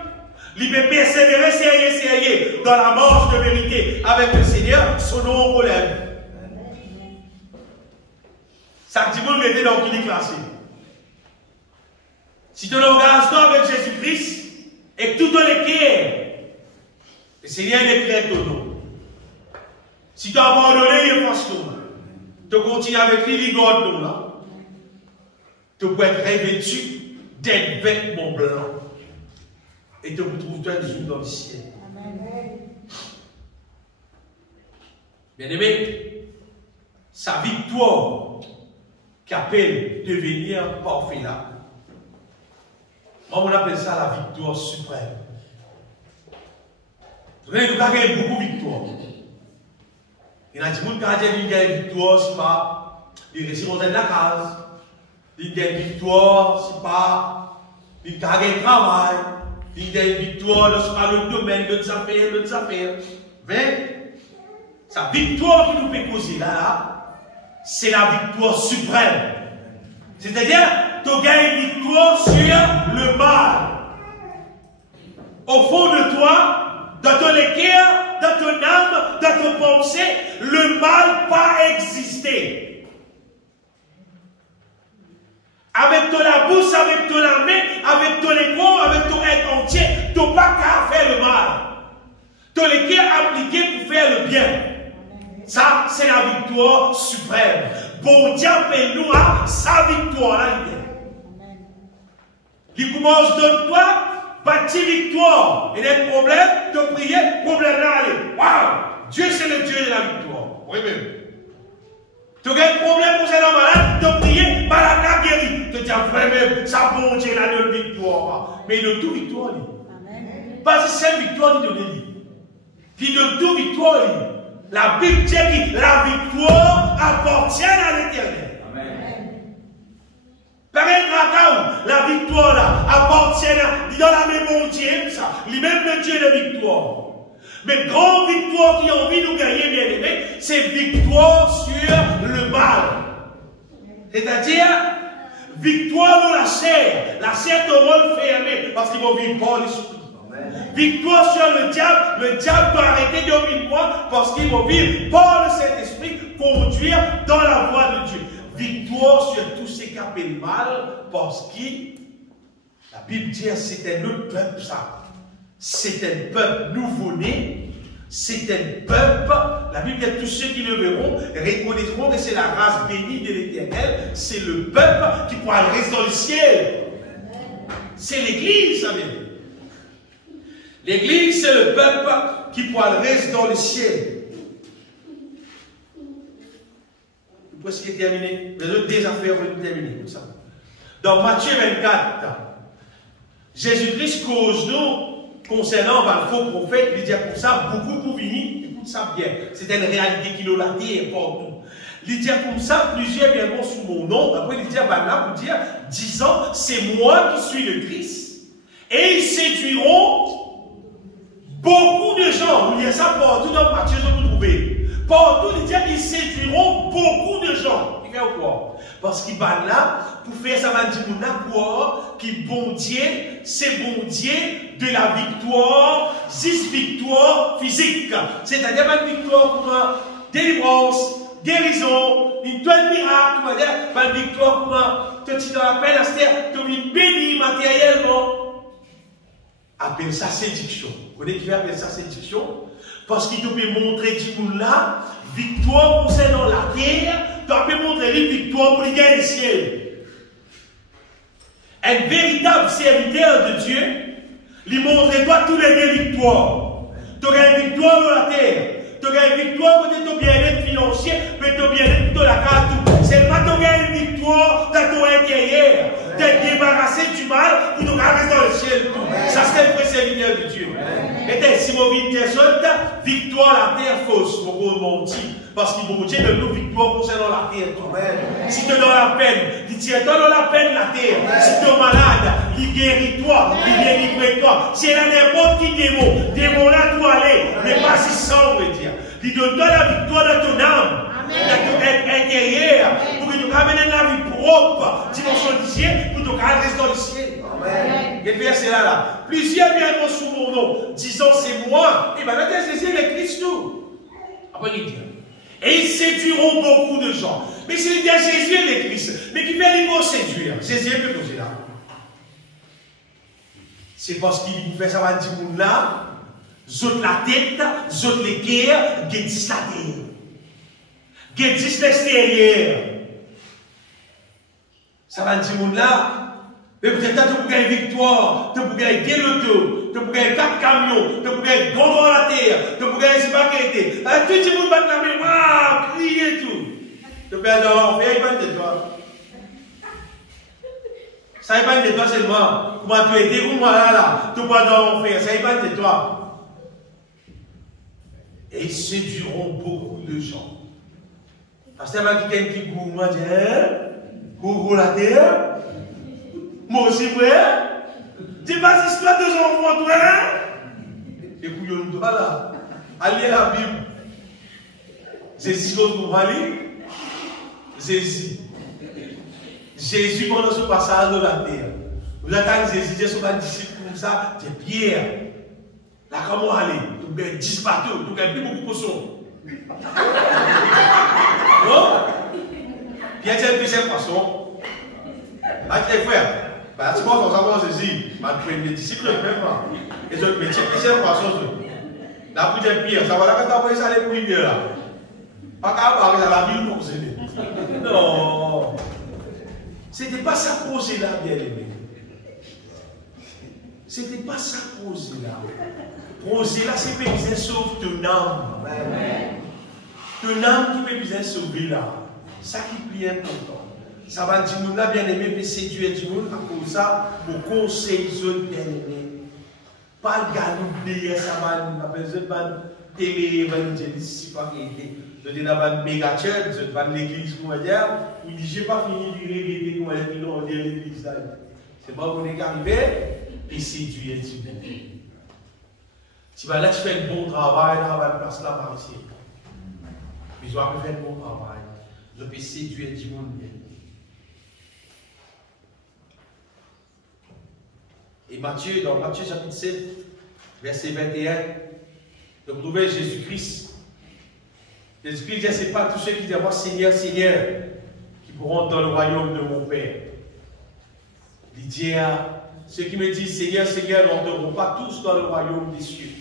il peut persévérer, sérieux, dans la marche de vérité avec le Seigneur, son nom relève. Ça dit que était dans qui est classé. Si tu l'engages avec Jésus-Christ et que tout le cœur, le Seigneur écrit ton nom. Si tu as abandonné, il efface ton nom. Tu continues avec lui, il garde ton nom. Tu peux être revêtu d'un vêtement blanc. Et te retrouves-toi un jour dans le ciel. Bien-aimé, sa victoire qui appelle devenir parfait là. Moi, on appelle ça la victoire suprême. Nous avons beaucoup de victoires. Il y a des gens qui ont une victoire, c'est pas les récits de la case. Il y a une victoire, c'est pas il y a un travail. Il y a une victoire, c'est pas le domaine de nos affaires. Mais sa victoire qui nous peut causer là, c'est la victoire suprême. C'est-à-dire, tu gagnes une victoire sur le mal. Au fond de toi, dans ton cœur, dans ton âme, dans ton pensée, le mal pas existé. Avec ton la bouche, avec ton la main, avec ton ego, avec ton être entier, tu n'as pas qu'à faire le mal. Ton cœur appliqué pour faire le bien. Ça, c'est la victoire suprême. Bon Dieu appelle-nous à sa victoire. Là, il commence de toi, bâtir victoire. Et les problèmes, te prier, problème là, allez. Waouh! Dieu, c'est le Dieu de la victoire. Oui, même. Tu as un problème pour ces malade, te prier, malade là guéri. Tu dis, vraiment, ça bon Dieu, là, de victoire. Mais il donne toute victoire. Parce que c'est une victoire, il donne. Il donne toute victoire. La Bible dit que la victoire appartient à l'Éternel. Pareil, la victoire là appartient à dans la même bon Dieu, ça. Lui-même le Dieu de victoire. Mais grande victoire qui a envie de nous gagner, bien aimé, c'est victoire sur le mal. C'est-à-dire, victoire dans la chair. La chair te rôle fermé parce qu'il va vivre par l'esprit. Victoire sur le diable doit arrêter de dominer moi parce qu'il va vivre par le Saint-Esprit, conduire dans la voie de Dieu. Victoire sur tout ce qui appelle mal parce que la Bible dit c'est un autre peuple ça. C'est un peuple nouveau-né. C'est un peuple, la Bible dit tous ceux qui le verront reconnaîtront que c'est la race bénie de l'Éternel. C'est le peuple qui pourra rester dans le ciel. C'est l'Église, ça veut dire. L'Église, c'est le peuple qui pourra rester dans le ciel. Presque terminé. Les autres des affaires vont terminer comme ça. Dans Matthieu 24, Jésus-Christ cause nous concernant le faux prophète. Il dit comme ça, beaucoup pour venir, écoute ça bien. C'est une réalité qui nous l'a dit partout. Il dit comme ça, plusieurs viendront sous mon nom. Après, il dit à Bana pour dire, disant, c'est moi qui suis le Christ. Et ils séduiront beaucoup de gens. Vous lisez ça partout dans Matthieu, vous trouvez. Partout, il dit qu'ils séduiront beaucoup de gens. Il fait quoi? Parce qu'il va là, pour faire ça, va dire, quoi, qui bon Dieu, c'est bon Dieu de la victoire, 6 victoires physiques. C'est-à-dire, une victoire pour délivrance, guérison, une toile miracle, une victoire pour te dans la peine, c'est-à-dire, tu es béni matériellement. Appelle ça séduction. Vous connaissez qui fait appeler ça séduction? Parce qu'il peut montrer du là, victoire pour ceux dans la terre, tu peux montrer une victoire pour les gars du ciel. Un véritable serviteur de Dieu, lui montre toi tous les deux victoires. Tu auras une victoire dans la terre, Tu as une victoire côté ton bien-être financier, mais ton bien-être de la carte. Seulement tu as une victoire dans ton intérieur. Tu es débarrassé du mal pour te rester dans le ciel. Ça, c'est le vrai serviteur de Dieu. Et si mon victoire la terre fausse, mon menti. Parce qu'il vous Dieu donne nous victoire pour ça dans la terre. Si tu es dans la peine, il tient dans la peine la terre. Si tu es malade, il guérit toi, il délivre toi. Si il y a n'importe qui démon là tout aller, mais pas si sans veut dire. Il donne toi la victoire dans ton âme, dans ton intérieur, pour que tu ramènes la vie propre, dimension du ciel, pour que tu restes dans le ciel. Amen. Et verset là. Plusieurs viendront sous mon nom, disant c'est moi. Et maintenant, c'est le Christ nous. Après, il dit. Et ils séduiront beaucoup de gens. Mais c'est le Jésus et le Christ. Mais qui fait les mots séduire? Jésus peut poser là. C'est parce qu'il vous fait ça va dire là. Zot la tête, zot les guerres, guédis la terre. Guédis l'extérieur. Ça va dire là. Mais peut-être que tu peux gagner victoire, tu peux gagner des lotos, tu peux gagner 4 camions, tu peux gagner gros dans la terre, tu peux gagner des baguettes. Tout le monde bat la main, waouh, crier tout. Tu peux aller dans l'enfer, il va de toi. Ça ne va de toi seulement. Comment tu aider, ou moi là, tu peux aller dans l'enfer, ça ne va de toi. Et ils séduiront beaucoup de gens. Parce que quelqu'un qui gourmand dit, hein, gourou la terre. Moi aussi, frère. Tu vas histoire de enfants, toi, hein? Et puis, on doit là. Allez la Bible. Jésus, on va lire. Jésus. Jésus, pendant ce passage de la terre. Vous attendez Jésus, Jésus, son disciple comme ça, c'est Pierre. Là, comment aller? Tu as 10 bateaux, tu as plus beaucoup de poissons. Non? Pierre, tu as un deuxième poisson. Ah, tu es frère. Bah, tu vois, on s'en Jésus, ma première disciple, même pas. Et je me dis, deuxième poisson, la plus de Pierre, ça va là quand tu as envoyé ça les premiers là. Pas qu'à parler à la ville pour s'aider. Non. C'était pas ça posé là, bien aimé. C'était pas ça posé là. Posé là, c'est pas besoin de sauver ton âme. Ton âme qui peut besoin de sauver là. Ça qui est important. Ça va dire, nous bien aimé, mais séduire du monde, à cause de ça, mon conseil, bien aimé. Pas le galop, ça va, on a besoin de télé évangéliste, si pas qu'il était. Je dis, dans une méga church, je vais de l'église, comment dire, il dit, je n'ai pas fini de régler, comment dire, puis on dit l'église là. C'est pas qu'on est arrivé, et séduire du monde. Si là, tu fais un bon travail, là, on va place là, par ici. Mais je dois faire un bon travail. Je peux séduire du monde bien. Et Matthieu, dans Matthieu chapitre 7, verset 21, vous trouvez Jésus-Christ. Jésus-Christ dit, ce n'est pas tous ceux qui disent, Seigneur, Seigneur, qui pourront dans le royaume de mon Père. Il dit, ceux qui me disent, Seigneur, Seigneur, n'entreront pas tous dans le royaume des cieux.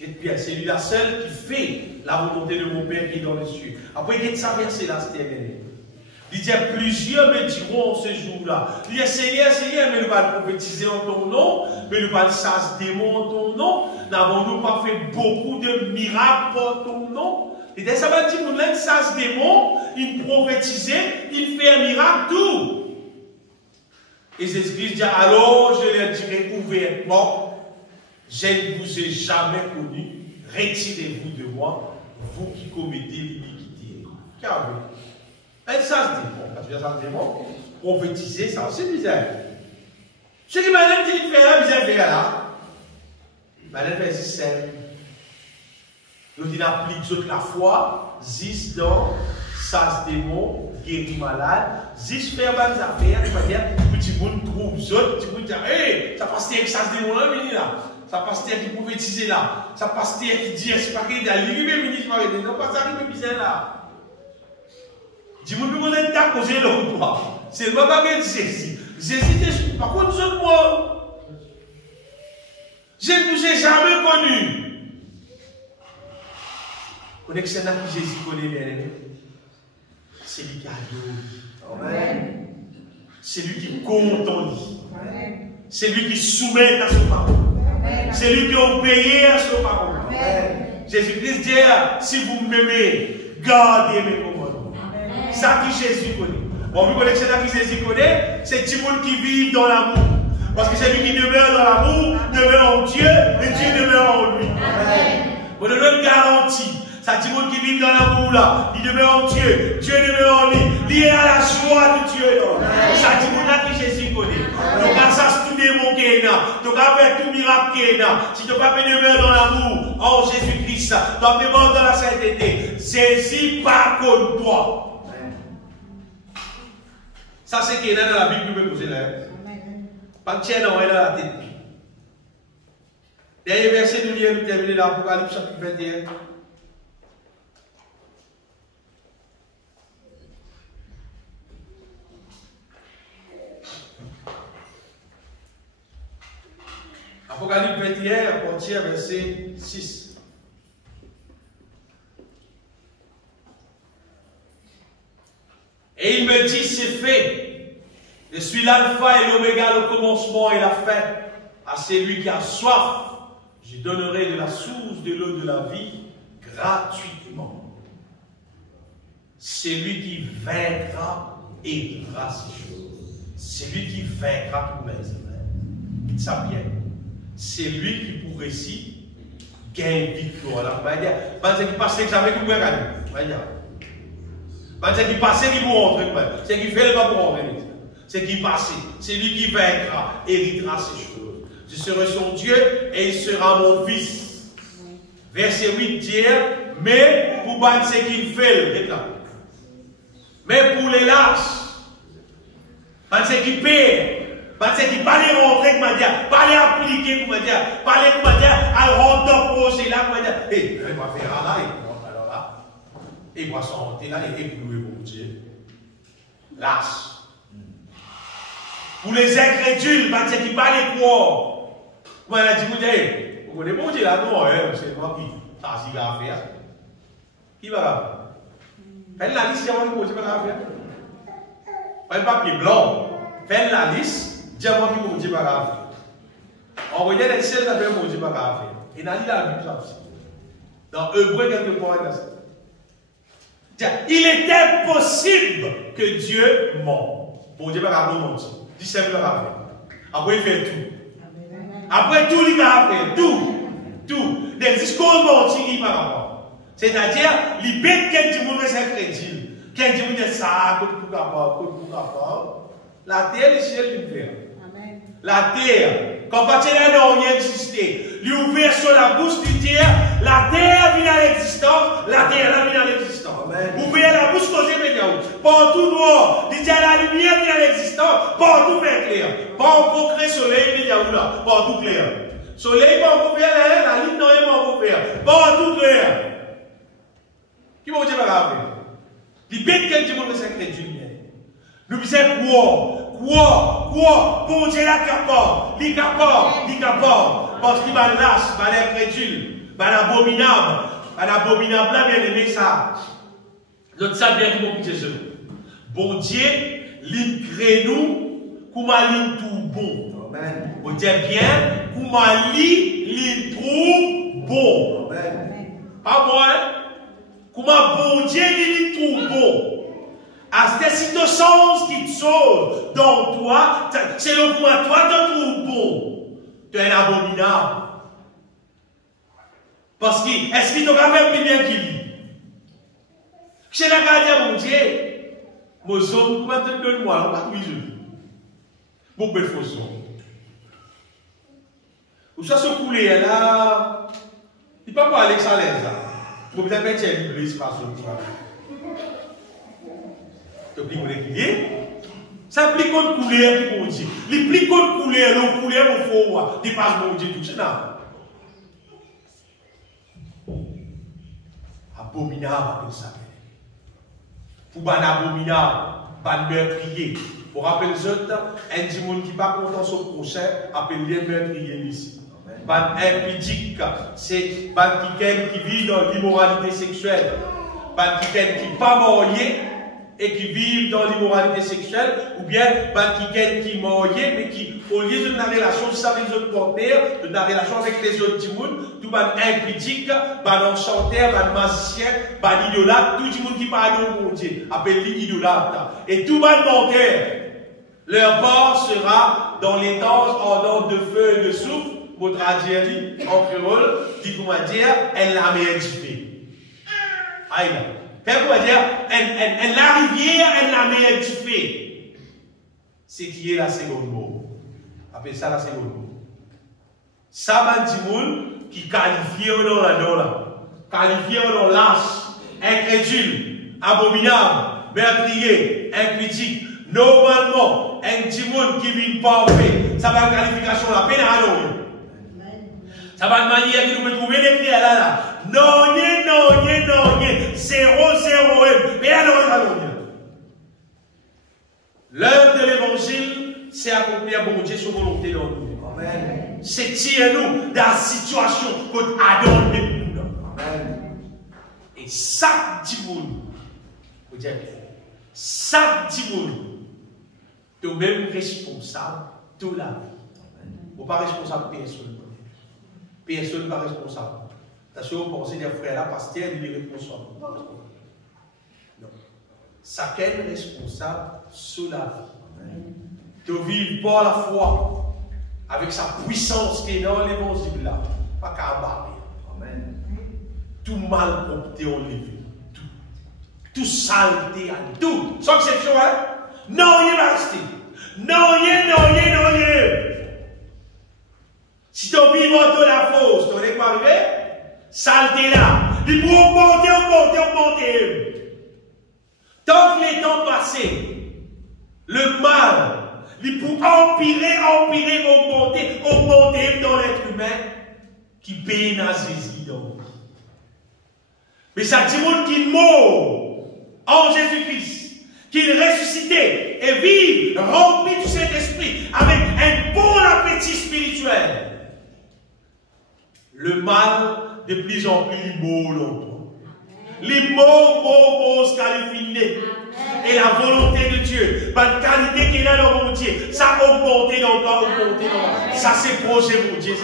Et bien, c'est lui la seule qui fait la volonté de mon Père qui est dans les cieux. Après, il dit ça verset là, c'était terminé. Il dit, plusieurs me diront ce jour-là. Il dit, Seigneur, Seigneur, mais nous allons prophétiser en ton nom, mais nous allons chasser des démons en ton nom. N'avons-nous pas fait beaucoup de miracles en ton nom? Il dit, ça va dire, nous allons chasser des démons, il prophétisait, il fait un miracle, tout. Et Jésus-Christ dit, alors je leur dirai ouvertement, je ne vous ai jamais connu, retirez-vous de moi, vous qui commettez l'iniquité. Car elle chasse des démons. Quand tu chasse des démons, prophétiser, ça aussi bizarre. Ce qui m'a dit de faire là, bizarre faire là. Madame fait c'est nous dit applique toute la foi, zis dans, chasse des démons, guérit malade, zis faire bonnes affaires, c'est-à-dire, petit monde trouve autres, petit monde dit, hey, ça passe avec chasse des démons là, venu là. Ça passe qui prophétise là. Ça passe qui dit, c'est pas qu'il y a l'irrité ministre, non, pas ça qui me bizarre là. Dis-moi, vous êtes à causer le quoi. C'est le moment que Jésus. Jésus, par contre, nous moi. Je ne vous ai jamais connu. Connexion à qui Jésus connaît bien. C'est lui qui adore. Amen. C'est lui qui compte en lui. C'est lui qui soumet à son parole. C'est lui qui obéit à son parole. Jésus-Christ dit, si vous m'aimez, gardez mes commandements. Ça qui Jésus connaît. Bon, vous connaissez ça qui Jésus connaît, c'est tout le monde qui vit dans l'amour. Parce que c'est lui qui demeure dans l'amour, demeure en Dieu, et Dieu demeure en lui. Vous donnez une garantie. Ça dit monde qui vit dans l'amour là, il demeure en Dieu, Dieu demeure en lui, il est à la joie de Dieu. Ça dit monde là qui Jésus connaît. Donc ça c'est tout démon qui est là, donc avec tout miracle qui est là, si tu n'as pas demeure dans l'amour, oh Jésus-Christ, donc demeure dans la sainteté, Jésus pas contre toi. Ça c'est qui est là dans la Bible, nous pouvons poser là. Pas de tiens, non, elle a la tête. Dernier verset, nous lisons, terminer l'Apocalypse chapitre 21. Apocalypse 21, à partir verset 6. Et il me dit, c'est fait. Je suis l'alpha et l'oméga, le commencement et la fin. À celui qui a soif, je donnerai de la source de l'eau de la vie gratuitement. Celui qui vaincra héritera ces choses. Celui qui vaincra pour mes frères. Dites ça bien. C'est lui qui pourrait ici gagner victoire. C'est qui passe l'examen qui pourrait gagner. C'est qui passe qui pour rentrer. C'est qui fait le pas pour rentrer. C'est qui passe. C'est lui qui vaincra, héritera ces choses. Je serai son Dieu et il sera mon fils. Verset 8 dit, mais pour battre ce qu'il fait, mais pour les lâches, battre ce qui perd. Parce qu'il ne pas les rentrer, pas les appliquer, pas les à rendre dans le projet là, il va faire là, alors là, il va s'en là, et éblouer mon Dieu. Lâche. Pour les incrédules, parce qu'ils ne pas les croire. Moi, elle a dit, vous connaissez mon Dieu là, non, c'est moi qui, ça, c'est va faire. Qui va faire? Faites la liste, c'est moi qui mon Dieu va faire. Faites papier blanc, faites la liste. Dis-moi qui mon Dieu va faire. On regarde les ciels avec mon Dieu va faire. Et dans la Bible, ça aussi. Dans Hébreu, quelque part, il y a ça. Il est impossible que Dieu ment. Mon Dieu va faire mentir. Dis simplement va faire. Après, il fait tout. Après tout, il va faire. Tout. Des discours mentis, il va faire. C'est-à-dire, il bête qu'un monde est crédible. Qu'un monde est ça, pour capable. La terre, le ciel, il fait. La terre, quand Bachela n'a rien existé, lui ouvert sur la bouche du terre, la terre vient à l'existence, la terre vient à l'existence. Ouvrir la bouche causée médiatique. Partout noir, dit la lumière vient à l'existence, partout fait clair. Pas encore créer soleil médiatique là, partout clair. Soleil pas encore faire la ligne non pas encore faire, partout clair. Qui va dire la faire? Il bête quel du monde c'est crédit. Nous disons quoi, bon Dieu la capable, il capable, parce qu'il va lâche, va l'incrédule, va l'abominable là, bien aimé ça. L'autre ça bien qui m'occupe Jésus. Bon Dieu, il crée nous, comme il tout bon. Amen. Bon Dieu bien, comme il trouve bon. Amen. Pas moi, hein? Comment bon Dieu il trouve bon. À cette situation qui te sauve dans toi, selon quoi toi tu trouves bon, tu es abominable. Parce que, est-ce qu'il t'a fait plus bien qu'il dit? Chez la gardien, mon Dieu, mon homme, comment te donne-moi, on va tout jouer. Mon bel faux son. Ou ça se couler là, il ne peut pas aller sans l'aise là. Pour bien mettre l'Église par son travail. Tu plis mon équilibre. Ça plie contre couleur qui mon Dieu. Il plie contre couleur, l'eau couleur mon faux, dépasse mon Dieu tout ça. Abominable comme ça. Pour ban abominable, ban meurtrier. Pour rappeler les autres, un monde qui n'est pas content sur le prochain, appelle-les meurtrier ici. Ban impudique, c'est ban qui vit dans l'immoralité sexuelle. Ban qui n'est pas marié. et qui vivent dans l'immoralité sexuelle, ou bien qui mariés, mais qui, au lieu de la relation avec les autres partenaires, de la relation avec les autres timounes, tout le monde impudique, un chanteur, un magicien, un idolâtre, tout le monde qui parle au bon Dieu, appelle l'idolâtre. Et tout le monde menteur, leur part sera dans les temps ardentes de feu et de souffle, pour traduire en créole, dit comment dire, elle l'a mis édifiée. Aïe là. Comment dire, la rivière, elle l'a mis édifiée. C'est qui est la seconde mot. Appelez ça la seconde mot. Ça va dire qui qualifie dans la dola, qualifie dans lâche, incrédule, abominable, meurtrier, impudique. Normalement, un petit monde qui vit parfait, ça va une qualification la peine à l'eau. Ça va de manière que nous pouvons trouver les prières là. Non, non, 0, 0, mais là, non. L'œuvre de l'évangile, c'est accomplir bon Dieu sur volonté dans nous. C'est tirer nous dans la situation qu'on adore de nous. Et chaque petit monde, vous dites, chaque petit monde, tu es même responsable de la vie. Vous n'êtes pas responsable de personne. Personne n'est pas responsable. Parce que vous pensez que les frères là, pasteur, il est responsable. Non. Chacun est responsable sur la vie. Tu vis par la foi, avec sa puissance qui est dans l'évangile là, pas qu'à barrer. Amen. Tout mal prompté enlevé. Tout saleté, tout. Sans exception, hein? Non, il va rester. Non. Si tu vis dans la fosse, tu n'es pas arrivé? Saleté là. Il faut augmenter. Tant que les temps passés, le mal, il faut empirer, augmenter dans l'être humain qui paye dans Jésus. Mais ça dit qu'il mort en Jésus-Christ, qu'il ressuscité et vive, rempli du Saint-Esprit, avec un bon appétit spirituel. Le mal, de plus en plus, il mort dans toi. Les mots se qualifient. Et la volonté de Dieu, la qualité qu'il a dans mon Dieu, ça a augmenté dans toi, Ça c'est projet, mon Dieu.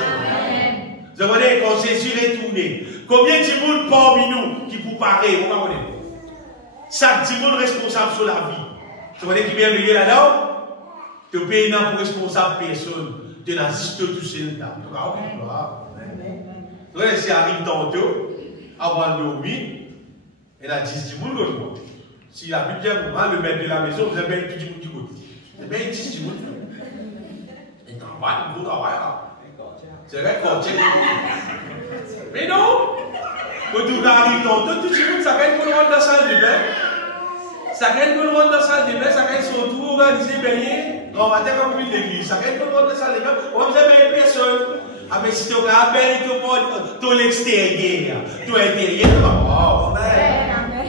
Vous voyez, quand Jésus est tourné, combien de monde parmi nous qui vous paraît, vous comprenez? Chaque monde responsable sur la vie. Vous voyez qui vient venir là-dedans? Tu payes pour responsable personne. Tu n'as juste tout seul là. Vous voyez, si arrive tantôt, avant de dormir, elle a 10 monde de l'autre. Si la Bible dit le maître de la maison, vous avez tout le monde du côté. Vous avez 10 monde. Il travaille, il travaille. C'est vrai qu'on tient. Mais non! Quand tu arrives tantôt, tout le monde, ça va être pour le rendre dans la salle de bain. Ça va être pour le rendre dans la salle de bain, ça va être surtout organisé, baigné. On va dire comme une l'église. Ça va être pour le rendre dans la salle de bain. On va vous avez personne. Ah, mais si tu as baigné, tu as l'extérieur. Tu es intérieur, tu vas voir.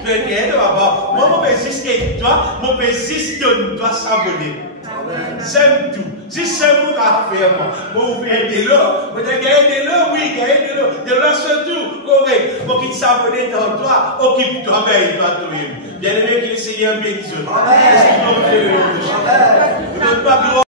Tu es intérieur, tu vas voir. Moi, mon persiste de toi, mon persiste de toi savonner. J'aime tout. Si c'est vous qui faire, vous faites de l'eau, vous avez gagné de l'eau, oui, gagné de l'eau. De l'eau surtout, correct. Pour qu'il savonne dans toi, occupe-toi bien, toi-même. Bien aimé, que le Seigneur bénisse. Amen.